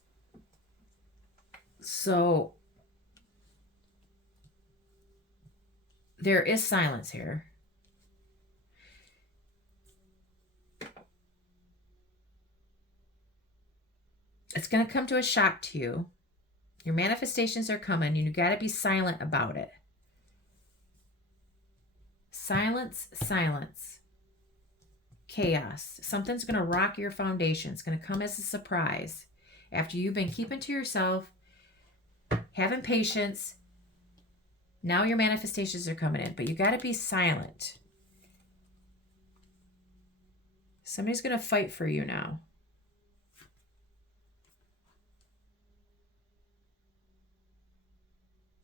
So there is silence here. It's going to come to a shock to you. Your manifestations are coming, and you got to be silent about it. Silence, silence. Chaos. Something's going to rock your foundation. It's going to come as a surprise. After you've been keeping to yourself, having patience, now your manifestations are coming in, but you got to be silent. Somebody's going to fight for you now.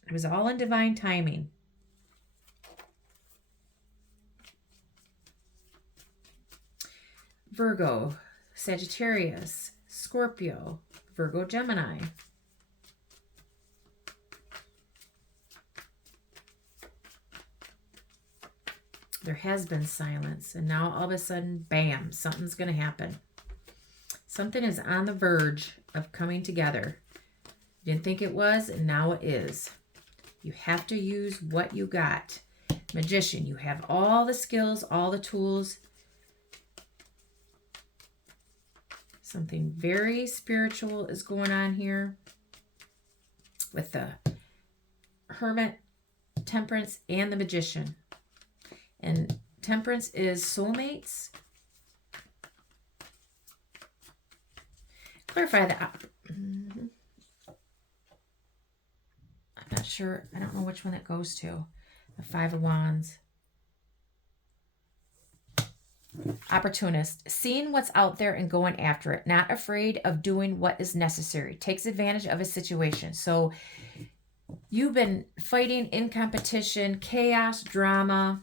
It was all in divine timing. Virgo, Sagittarius, Scorpio, Virgo, Gemini. There has been silence, and now all of a sudden, bam, something's going to happen. Something is on the verge of coming together. You didn't think it was, and now it is. You have to use what you got. Magician, you have all the skills, all the tools. Something very spiritual is going on here with the Hermit, Temperance, and the Magician. And Temperance is soulmates. Clarify that. I'm not sure. I don't know which one that goes to. The 5 of Wands. Opportunist. Seeing what's out there and going after it. Not afraid of doing what is necessary. Takes advantage of a situation. So you've been fighting in competition, chaos, drama.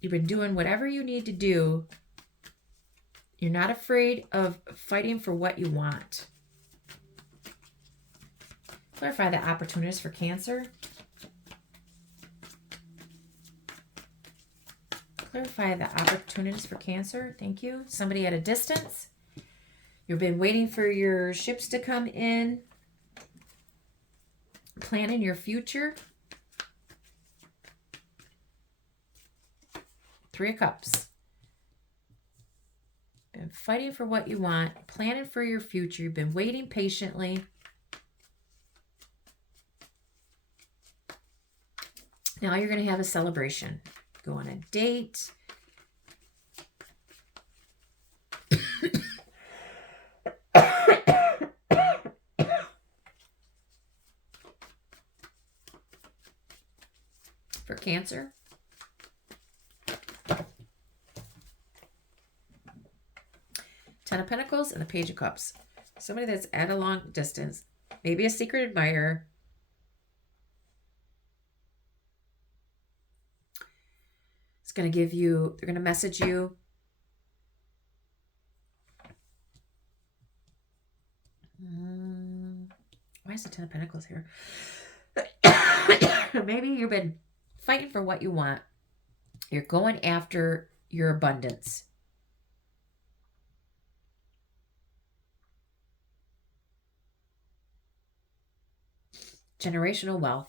You've been doing whatever you need to do. You're not afraid of fighting for what you want. Clarify the opportunist for Cancer. Clarify the opportunist for Cancer. Thank you. Somebody at a distance. You've been waiting for your ships to come in. Planning your future. 3 of Cups. and fighting for what you want, planning for your future. You've been waiting patiently. Now you're going to have a celebration. Go on a date. For Cancer, Ten of Pentacles and the Page of Cups. Somebody that's at a long distance, maybe a secret admirer. It's going to give you, they're going to message you. Why is the Ten of Pentacles here? Maybe you've been fighting for what you want. You're going after your abundance. Generational wealth.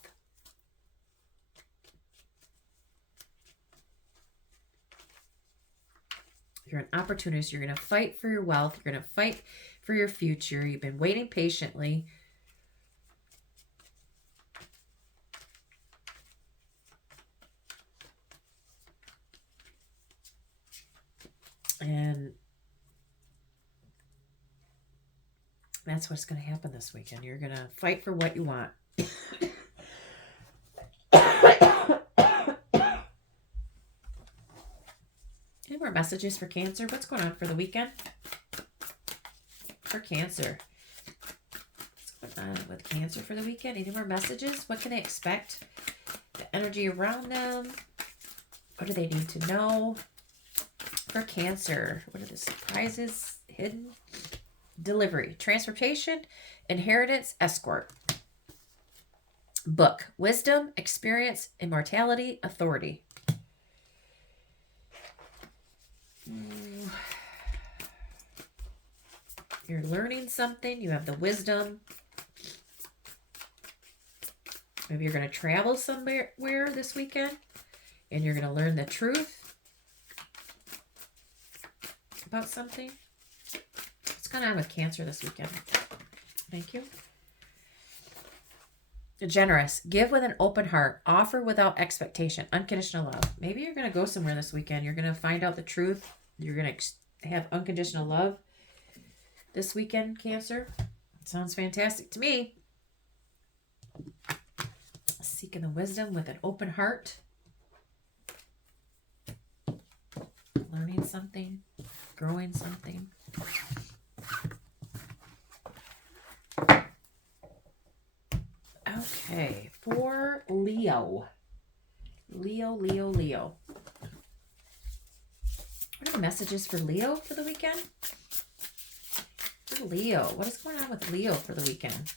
You're an opportunist. You're going to fight for your wealth. You're going to fight for your future. You've been waiting patiently. And that's what's going to happen this weekend. You're going to fight for what you want. Any more messages for Cancer? What's going on for the weekend? For Cancer. What's going on with Cancer for the weekend? Any more messages? What can they expect? The energy around them. What do they need to know? For Cancer, what are the surprises hidden? Delivery, transportation, inheritance, escort. Book, wisdom, experience, immortality, authority. You're learning something. You have the wisdom. Maybe you're going to travel somewhere this weekend and you're going to learn the truth about something. What's going on with Cancer this weekend? Thank you. Generous. Give with an open heart. Offer without expectation. Unconditional love. Maybe you're going to go somewhere this weekend. You're going to find out the truth. You're going to have unconditional love this weekend, Cancer. Sounds fantastic to me. Seeking the wisdom with an open heart. Learning something. Growing something. Okay, for Leo. Leo. What are the messages for Leo for the weekend? For Leo, what is going on with Leo for the weekend?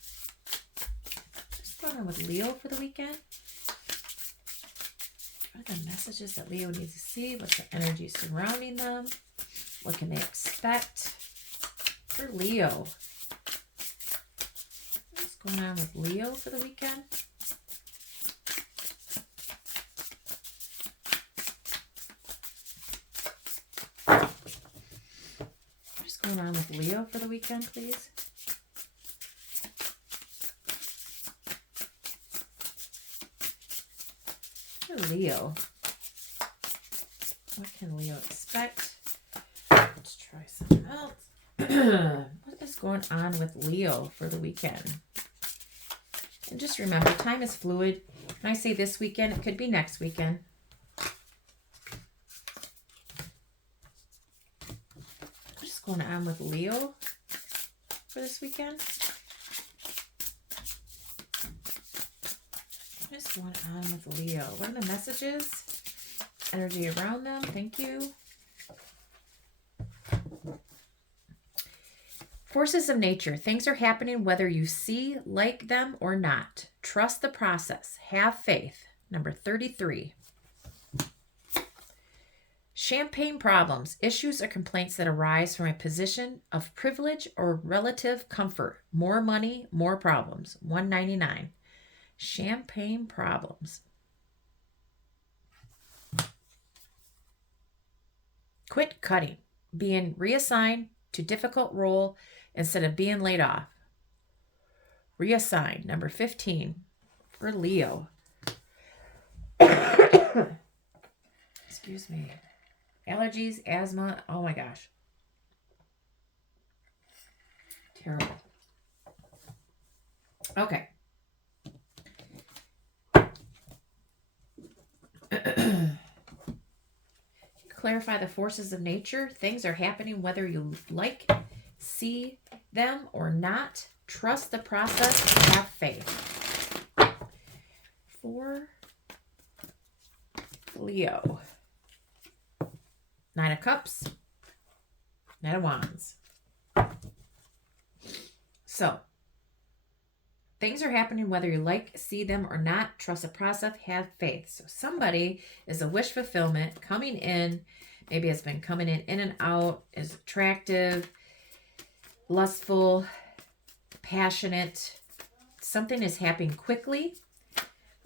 What's going on with Leo for the weekend? What are the messages that Leo needs to see? What's the energy surrounding them? What can they expect? For Leo. What's going on with Leo for the weekend? What's going on with Leo for the weekend, please? For Leo. What can Leo expect? Let's try something else. What is going on with Leo for the weekend? And just remember, time is fluid. When I say this weekend, it could be next weekend. What's going on with Leo for this weekend? What is going on with Leo? What are the messages? Energy around them. Thank you. Forces of nature. Things are happening whether you see, like them or not. Trust the process. Have faith. Number 33. Champagne problems. Issues or complaints that arise from a position of privilege or relative comfort. More money, more problems. 199. Champagne problems. Quit cutting. being reassigned to difficult role instead of being laid off. Reassign, number 15 for Leo. Excuse me. Allergies, asthma, oh my gosh. Terrible. Okay. Clarify the forces of nature. Things are happening whether you like, see them or not. Trust the process. Have faith. For Leo. 9 of Cups. 9 of Wands. So, things are happening whether you like, see them or not. Trust the process. Have faith. So somebody is a wish fulfillment coming in. Maybe it's been coming in and out. Is attractive, lustful, passionate. Something is happening quickly.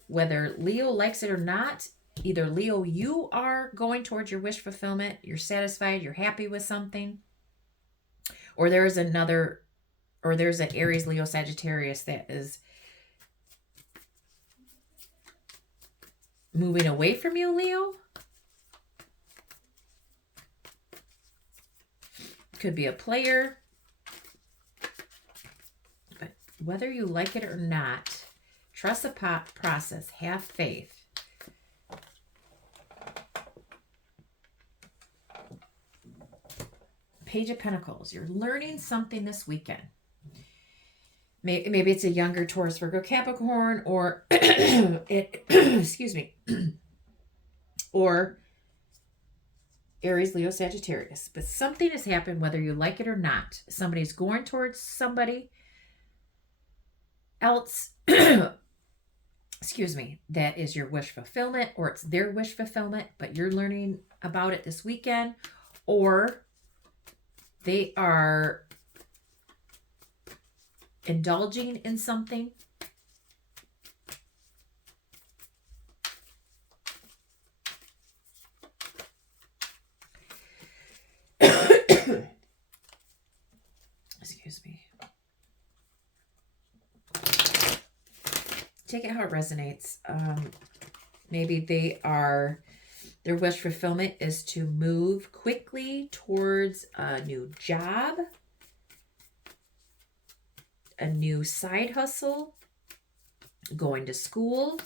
Whether Leo likes it or not, either Leo, you are going towards your wish fulfillment. You're satisfied. You're happy with something. Or there's an Aries, Leo, Sagittarius that is moving away from you, Leo. Could be a player. But whether you like it or not, trust the process. Have faith. Page of Pentacles. You're learning something this weekend. Maybe it's a younger Taurus, Virgo, Capricorn, or excuse me, or Aries, Leo, Sagittarius. But something has happened whether you like it or not. Somebody's going towards somebody else, excuse me, that is your wish fulfillment, or it's their wish fulfillment, but you're learning about it this weekend, or they are indulging in something. Excuse me. Take it how it resonates. Maybe their wish fulfillment is to move quickly towards a new job, a new side hustle, going to school,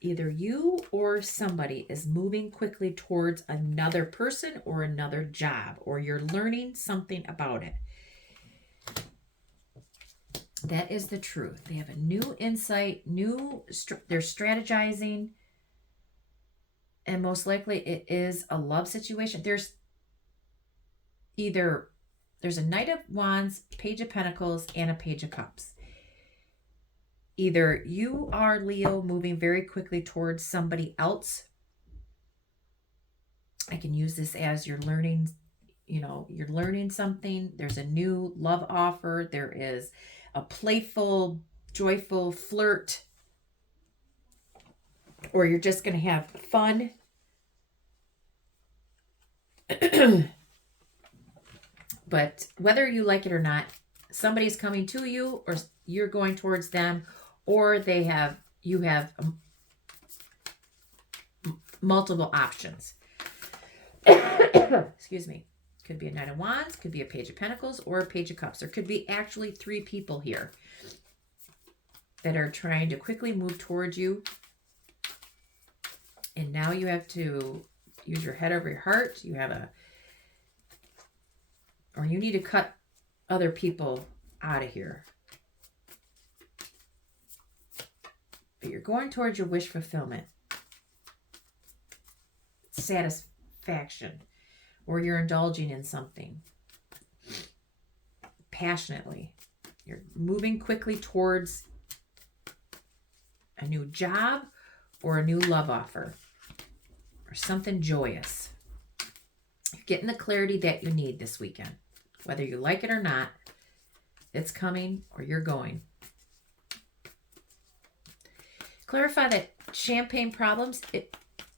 either you or somebody is moving quickly towards another person or another job, or you're learning something about it. That is the truth. They have a new insight, they're strategizing. And most likely it is a love situation. There's a Knight of Wands, Page of Pentacles, and a Page of Cups. Either you are, Leo, moving very quickly towards somebody else. I can use this as you're learning, you're learning something. There's a new love offer. There is a playful, joyful flirt. Or you're just going to have fun. But whether you like it or not, somebody's coming to you, or you're going towards them, or you have multiple options. Excuse me. Could be a Knight of Wands, could be a Page of Pentacles, or a Page of Cups. There could be actually 3 people here that are trying to quickly move towards you. And now you have to use your head over your heart. Or you need to cut other people out of here. But you're going towards your wish fulfillment. Satisfaction. Or you're indulging in something. Passionately. You're moving quickly towards a new job or a new love offer. Or something joyous. You're getting the clarity that you need this weekend. Whether you like it or not, it's coming or you're going. Clarify that champagne problems,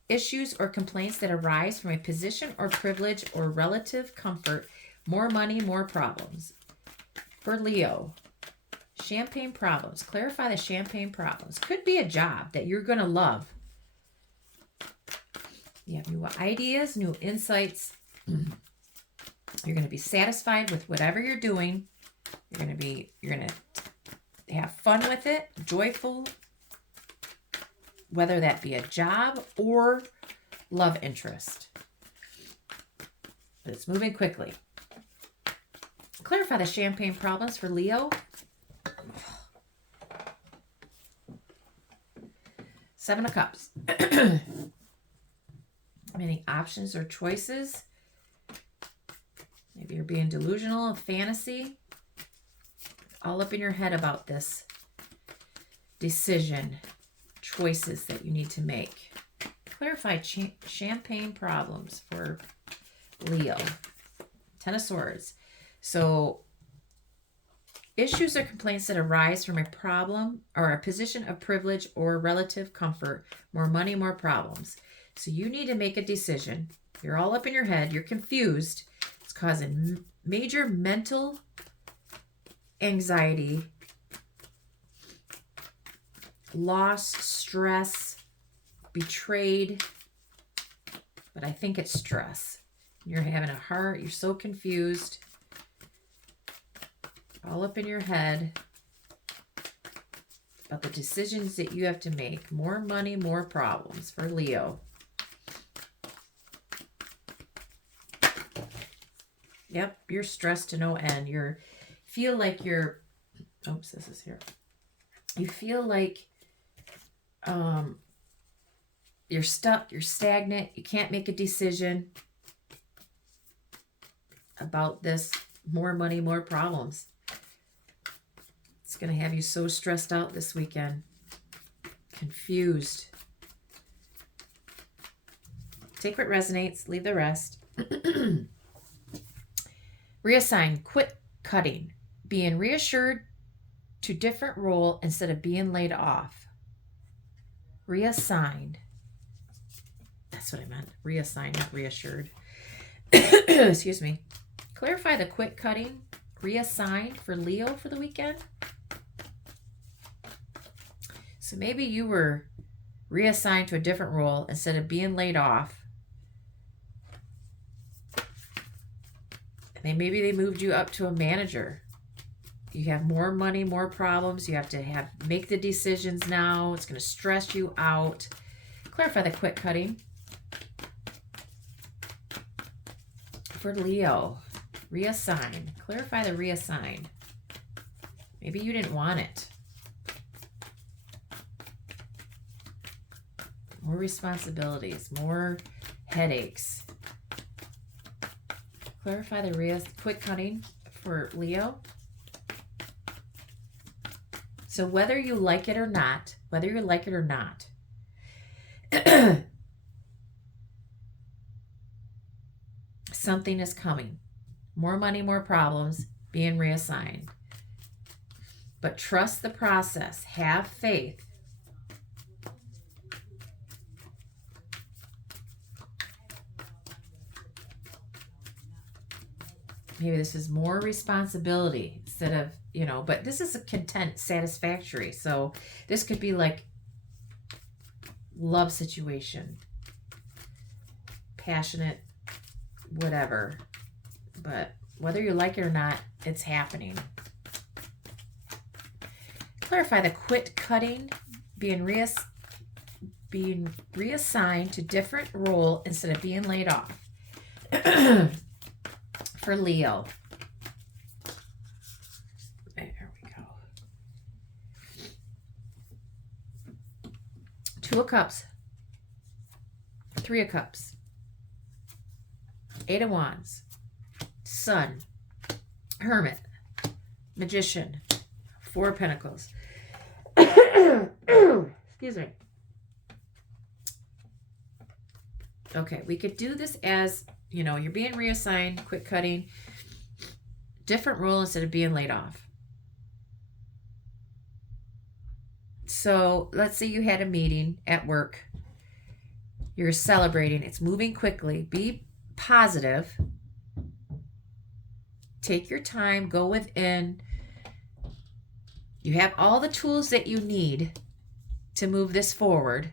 issues or complaints that arise from a position or privilege or relative comfort, more money, more problems. For Leo, champagne problems. Clarify the champagne problems. Could be a job that you're going to love. You have new ideas, new insights. You're going to be satisfied with whatever you're doing. You're going to have fun with it, joyful, whether that be a job or love interest. But it's moving quickly. Clarify the champagne problems for Leo. Seven of Cups. Many options or choices. Maybe you're being delusional, a fantasy. All up in your head about this decision, choices that you need to make. Clarify champagne problems for Leo. Ten of Swords. So, issues or complaints that arise from a problem or a position of privilege or relative comfort, more money, more problems. So you need to make a decision. You're all up in your head. You're confused. It's causing major mental anxiety, loss, stress, betrayed. But I think it's stress. You're having a heart. You're so confused. All up in your head about the decisions that you have to make. More money, more problems for Leo. Yep, you're stressed to no end. Feel like you're, oops, this is here. You feel like you're stuck, you're stagnant, you can't make a decision about this. More money, more problems. It's going to have you so stressed out this weekend. Confused. Take what resonates, leave the rest. Reassign, quit cutting. Being reassured to different role instead of being laid off. Reassigned. That's what I meant. Reassigned, not reassured. Excuse me. Clarify the quit cutting. Reassigned for Leo for the weekend. So maybe you were reassigned to a different role instead of being laid off. And maybe they moved you up to a manager. You have more money, more problems. You have to make the decisions now. It's going to stress you out. Clarify the quit cutting. For Leo, reassign. Clarify the reassign. Maybe you didn't want it. More responsibilities, more headaches. Clarify the quit cutting for Leo. So whether you like it or not, something is coming. More money, more problems, being reassigned. But trust the process. Have faith. Maybe this is more responsibility instead of, but this is a content, satisfactory. So this could be like love situation, passionate, whatever. But whether you like it or not, it's happening. Clarify the quit cutting, being reassigned to different role instead of being laid off. For Leo. There we go. Two of Cups. Three of Cups. Eight of Wands. Sun. Hermit. Magician. Four of Pentacles. Excuse me. Okay, we could do this as, you're being reassigned, quit cutting, different role instead of being laid off. So let's say you had a meeting at work. You're celebrating. It's moving quickly. Be positive. Take your time. Go within. You have all the tools that you need to move this forward,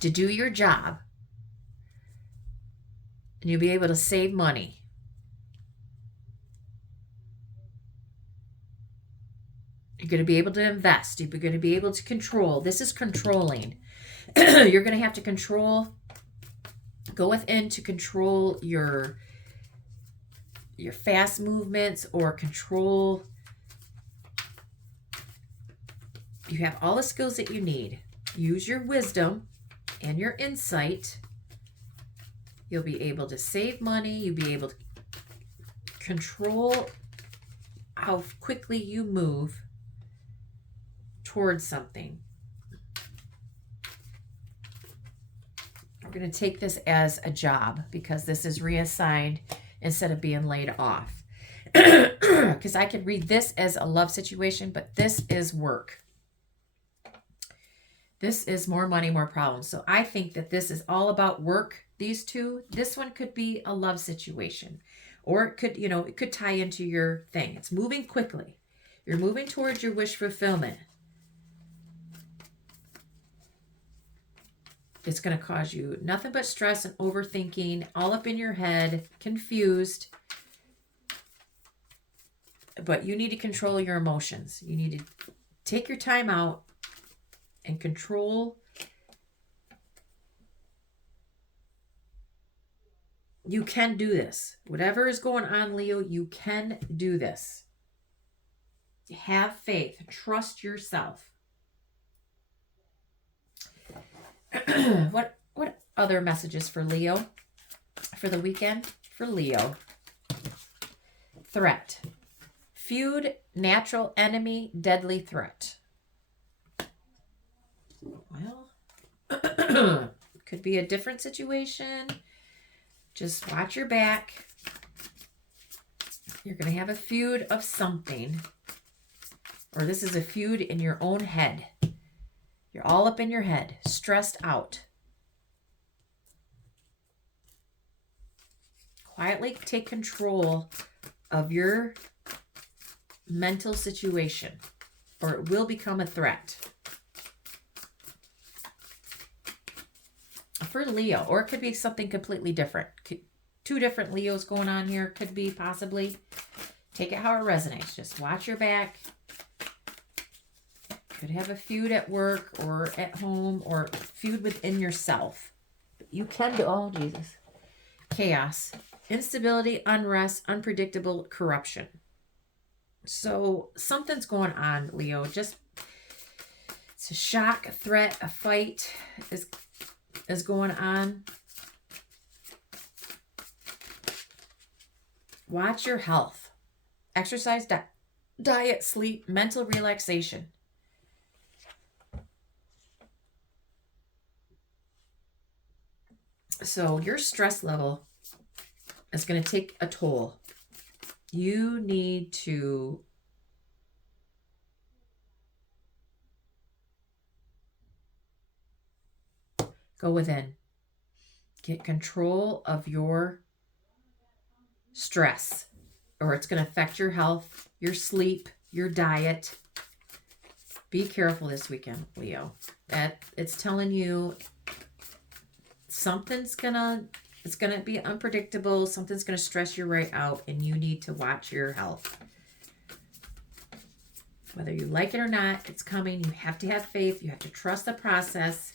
to do your job. And you'll be able to save money. You're going to be able to invest. You're going to be able to control. This is controlling. You're going to have to control, go within to control your fast movements or control. You have all the skills that you need. Use your wisdom and your insight. You'll be able to save money. You'll be able to control how quickly you move towards something. We're going to take this as a job because this is reassigned instead of being laid off. Because I could read this as a love situation, but this is work. This is more money, more problems. So I think that this is all about work, these two. This one could be a love situation. Or it could, it could tie into your thing. It's moving quickly. You're moving towards your wish fulfillment. It's going to cause you nothing but stress and overthinking, all up in your head, confused. But you need to control your emotions. You need to take your time out and control. You can do this. Whatever is going on, Leo, you can do this. Have faith. Trust yourself. What other messages for Leo for the weekend? For Leo. Threat. Feud, natural enemy, deadly threat. Well, could be a different situation. Just watch your back. You're going to have a feud of something. Or this is a feud in your own head. You're all up in your head, stressed out. Quietly take control of your mental situation, or it will become a threat. For Leo, or it could be something completely different. Two different Leos going on here, could be possibly. Take it how it resonates. Just watch your back. Could have a feud at work or at home or feud within yourself. You can do, oh Jesus. Chaos, instability, unrest, unpredictable, corruption. So something's going on, Leo. Just, it's a shock, a threat, a fight is going on. Watch your health. Exercise, diet, sleep, mental relaxation. So your stress level is going to take a toll. You need to go within. Get control of your stress, or it's going to affect your health, your sleep, your diet. Be careful this weekend, Leo. It's telling you something's it's gonna be unpredictable. Something's gonna stress you right out, and you need to watch your health. Whether you like it or not, it's coming. You have to have faith. You have to trust the process.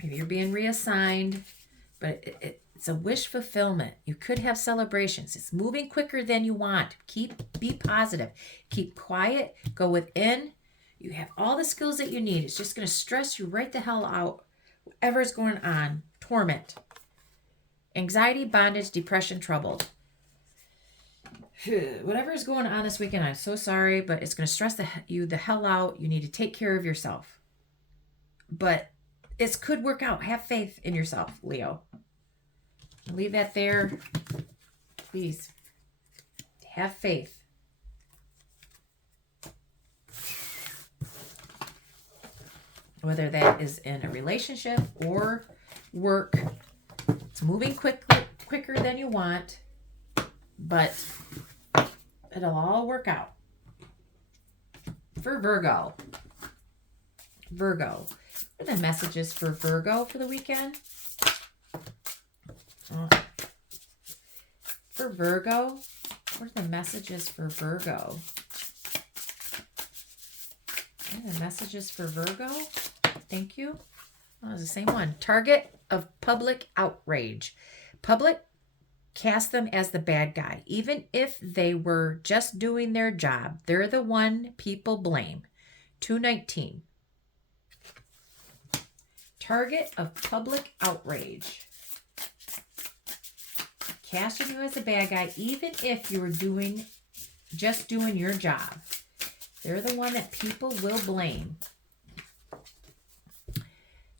Maybe you're being reassigned, but it's a wish fulfillment. You could have celebrations. It's moving quicker than you want. Be positive. Keep quiet. Go within. You have all the skills that you need. It's just going to stress you right the hell out. Whatever's going on. Torment. Anxiety, bondage, depression, troubled. Whatever is going on this weekend, I'm so sorry, but it's going to stress you the hell out. You need to take care of yourself. But it could work out. Have faith in yourself, Leo. Leave that there. Please. Have faith. Whether that is in a relationship or work, it's moving quicker than you want, but it'll all work out. For Virgo. Virgo. What are the messages for Virgo for the weekend? For Virgo, what are the messages for Virgo? What are the messages for Virgo? Thank you. Oh, it's the same one. Target of public outrage. Public cast them as the bad guy. Even if they were just doing their job, they're the one people blame. 219. Target of public outrage. Casting you as a bad guy, even if you were just doing your job. They're the one that people will blame.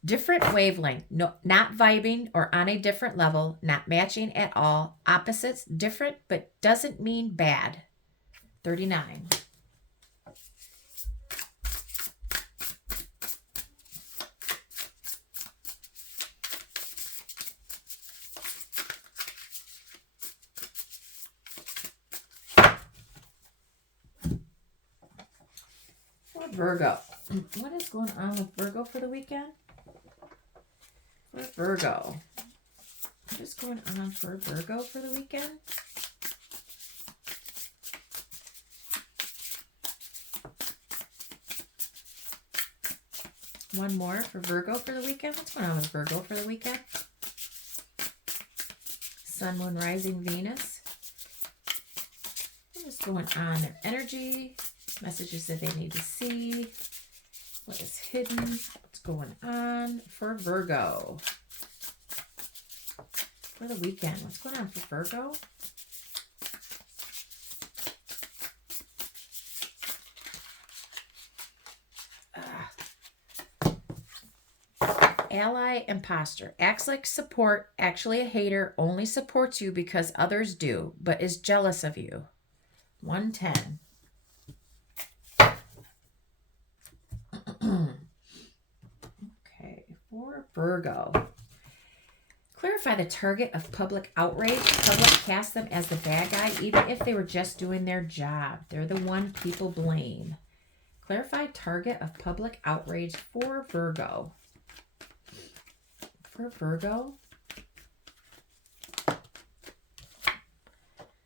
Different wavelength, no, not vibing or on a different level, not matching at all. Opposites, different, but doesn't mean bad. 39. For Virgo. What is going on with Virgo for the weekend? For Virgo. What is going on for Virgo for the weekend? One more for Virgo for the weekend. What's going on with Virgo for the weekend? Sun, Moon, Rising, Venus. What is going on? Their energy. Messages that they need to see. What is hidden? What's going on for Virgo? For the weekend. What's going on for Virgo? Ally, imposter. Acts like support, actually a hater, only supports you because others do, but is jealous of you. 110. Okay, for Virgo. Clarify the target of public outrage. Public cast them as the bad guy, even if they were just doing their job. They're the one people blame. Clarify target of public outrage for Virgo. For Virgo.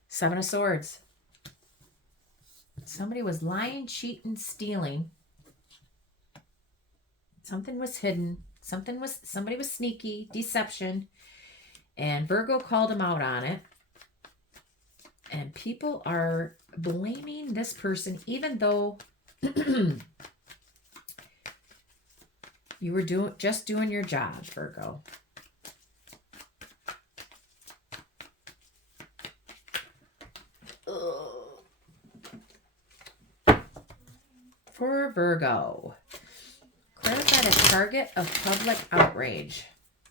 Seven of Swords. Somebody was lying, cheating, stealing. Something was hidden. Somebody was sneaky, deception. And Virgo called him out on it. And people are blaming this person, even though you were just doing your job, Virgo. For Virgo. Clarify the target of public outrage.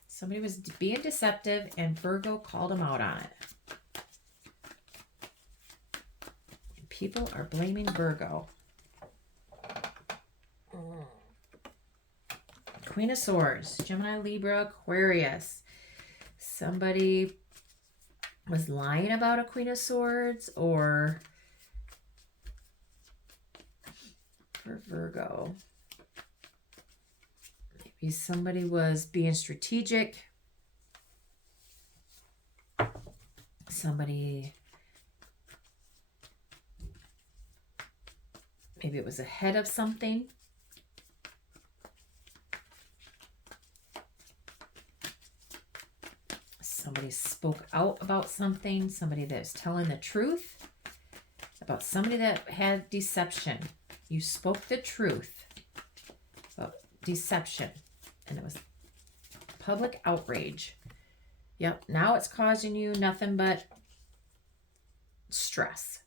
Somebody was being deceptive and Virgo called him out on it. People are blaming Virgo. Queen of Swords. Gemini, Libra, Aquarius. Somebody was lying about a Queen of Swords, or for Virgo. Maybe somebody was being strategic. Somebody, maybe it was ahead of something. Somebody spoke out about something. Somebody that's telling the truth about somebody that had deception. You spoke the truth about deception. And it was public outrage. Yep. Now it's causing you nothing but stress.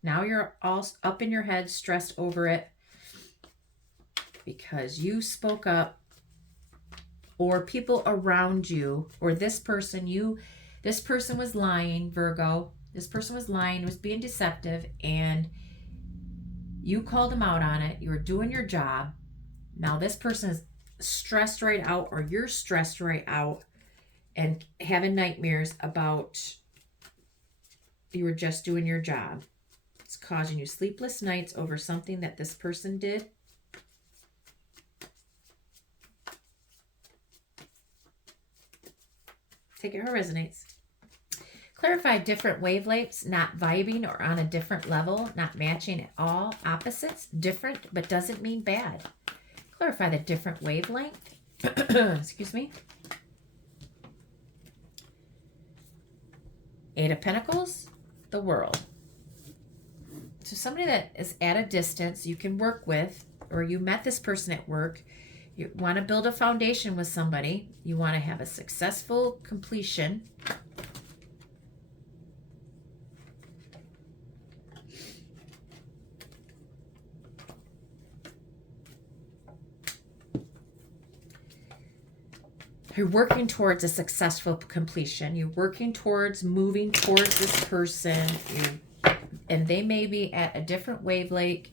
Now you're all up in your head, stressed over it because you spoke up, or people around you, or this person was lying, Virgo, This person was lying, was being deceptive, and you called them out on it. You were doing your job. Now this person is stressed right out, or you're stressed right out and having nightmares about you were just doing your job. It's causing you sleepless nights over something that this person did. Take it how it resonates. Clarify different wavelengths, not vibing or on a different level, not matching at all. Opposites, different, but doesn't mean bad. Clarify the different wavelength. Excuse me. Eight of Pentacles, the World. So somebody that is at a distance you can work with, or you met this person at work. You want to build a foundation with somebody. You want to have a successful completion. You're working towards a successful completion. You're working towards moving towards this person. And they may be at a different wavelength,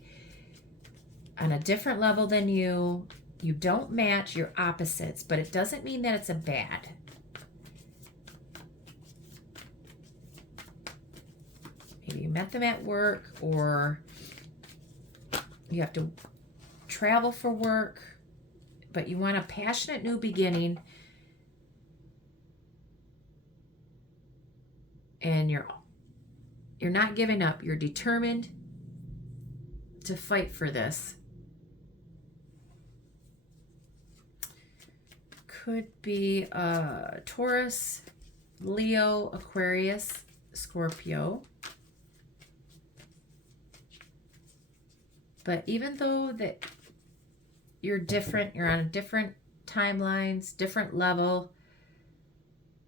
on a different level than you. You don't match, your opposites, but it doesn't mean that it's a bad. Maybe you met them at work, or you have to travel for work, but you want a passionate new beginning. And you're not giving up. You're determined to fight for this. Could be Taurus, Leo, Aquarius, Scorpio. But even though that you're different, you're on different timelines, different level,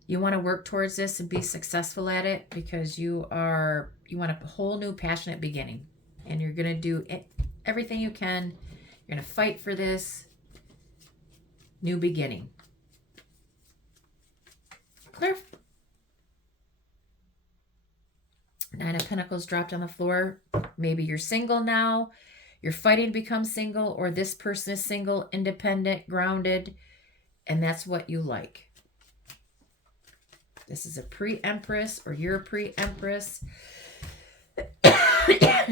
you want to work towards this and be successful at it, because you want a whole new passionate beginning, and you're going to do everything you can. You're going to fight for this new beginning. Clear. Nine of Pentacles dropped on the floor. Maybe you're single now. You're fighting to become single, or this person is single, independent, grounded, and that's what you like. This is a pre-empress, or you're a pre-empress.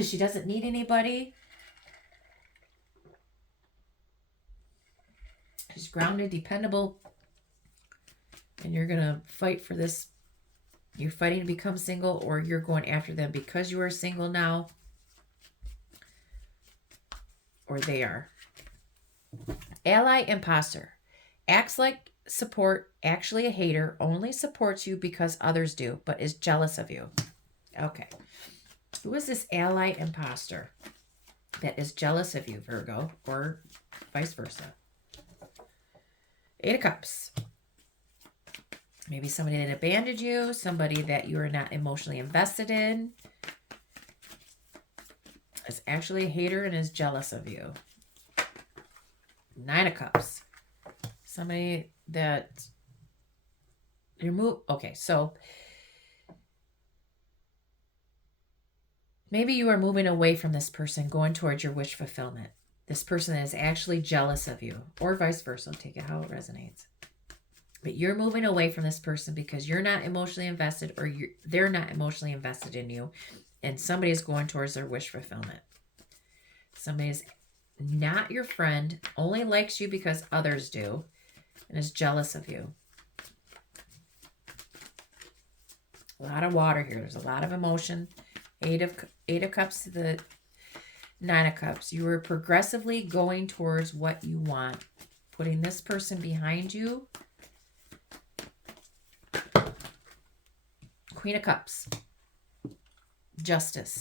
She doesn't need anybody. She's grounded, dependable. And you're going to fight for this. You're fighting to become single, or you're going after them because you are single now. Or they are. Ally, imposter. Acts like support, actually a hater, only supports you because others do, but is jealous of you. Okay. Who is this ally imposter that is jealous of you, Virgo, or vice versa? Eight of Cups. Maybe somebody that abandoned you, somebody that you are not emotionally invested in, is actually a hater and is jealous of you. Nine of Cups. Somebody that okay, so maybe you are moving away from this person, going towards your wish fulfillment. This person is actually jealous of you, or vice versa. Take it how it resonates. But you're moving away from this person because you're not emotionally invested, or they're not emotionally invested in you, and somebody is going towards their wish fulfillment. Somebody is not your friend, only likes you because others do, and is jealous of you. A lot of water here. There's a lot of emotion. Eight of Cups to the Nine of Cups. You are progressively going towards what you want. Putting this person behind you. Queen of Cups. Justice.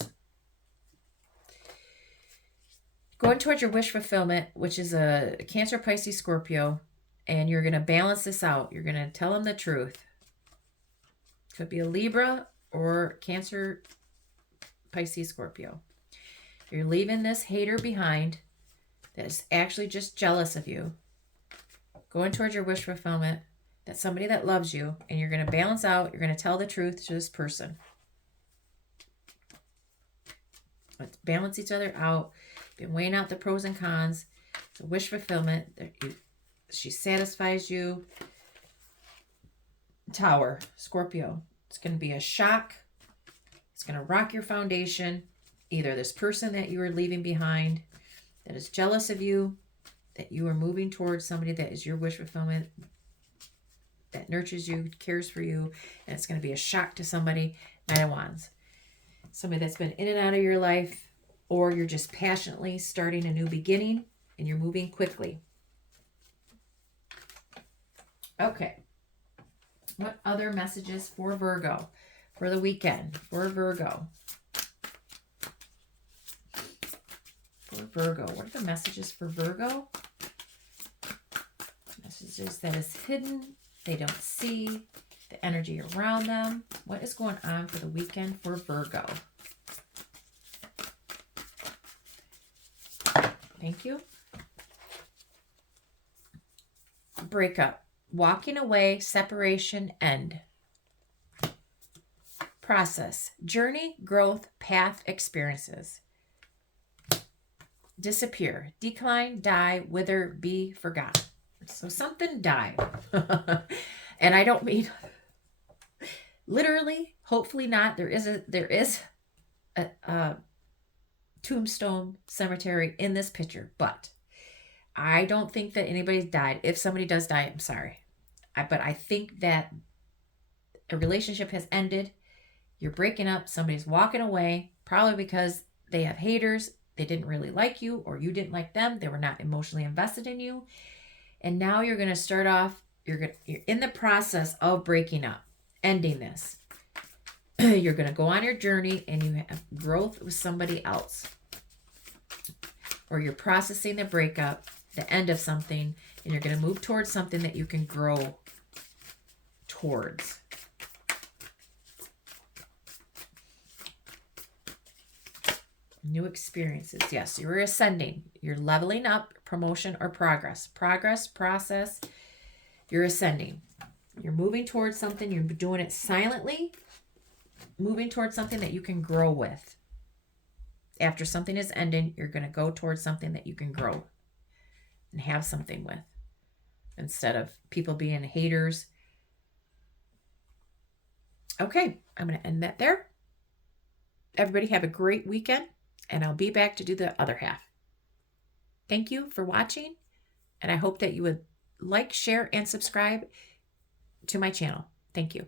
Going towards your wish fulfillment, which is a Cancer, Pisces, Scorpio. And you're going to balance this out. You're going to tell them the truth. Could be a Libra or Cancer, Pisces, Scorpio. You're leaving this hater behind that is actually just jealous of you. Going towards your wish fulfillment. That's somebody that loves you. And you're going to balance out. You're going to tell the truth to this person. Let's balance each other out. Been weighing out the pros and cons. It's a wish fulfillment. She satisfies you. Tower, Scorpio. It's going to be a shock. It's going to rock your foundation. Either this person that you are leaving behind that is jealous of you, that you are moving towards somebody that is your wish fulfillment, that nurtures you, cares for you, and it's going to be a shock to somebody. Nine of Wands. Somebody that's been in and out of your life, or you're just passionately starting a new beginning and you're moving quickly. Okay. What other messages for Virgo for the weekend? For Virgo. For Virgo. What are the messages for Virgo? Messages that is hidden. They don't see the energy around them. What is going on for the weekend for Virgo? Thank you. Breakup. Walking away, separation, end. Process. Journey, growth, path, experiences. Disappear. Decline, die, wither, be, forgot. So something died. And I don't mean literally, hopefully not. There is a tombstone cemetery in this picture, but I don't think that anybody's died. If somebody does die, I'm sorry. But I think that a relationship has ended. You're breaking up. Somebody's walking away, probably because they have haters. They didn't really like you, or you didn't like them. They were not emotionally invested in you. And now you're going to start off, you're in the process of breaking up, ending this. You're going to go on your journey and you have growth with somebody else. Or you're processing the breakup, the end of something, and you're going to move towards something that you can grow towards. New experiences. Yes, you're ascending. You're leveling up, promotion or progress. Progress, process. You're ascending. You're moving towards something. You're doing it silently. Moving towards something that you can grow with. After something is ending, you're going to go towards something that you can grow and have something with. Instead of people being haters. Okay, I'm going to end that there. Everybody have a great weekend. And I'll be back to do the other half. Thank you for watching. And I hope that you would like, share, and subscribe to my channel. Thank you.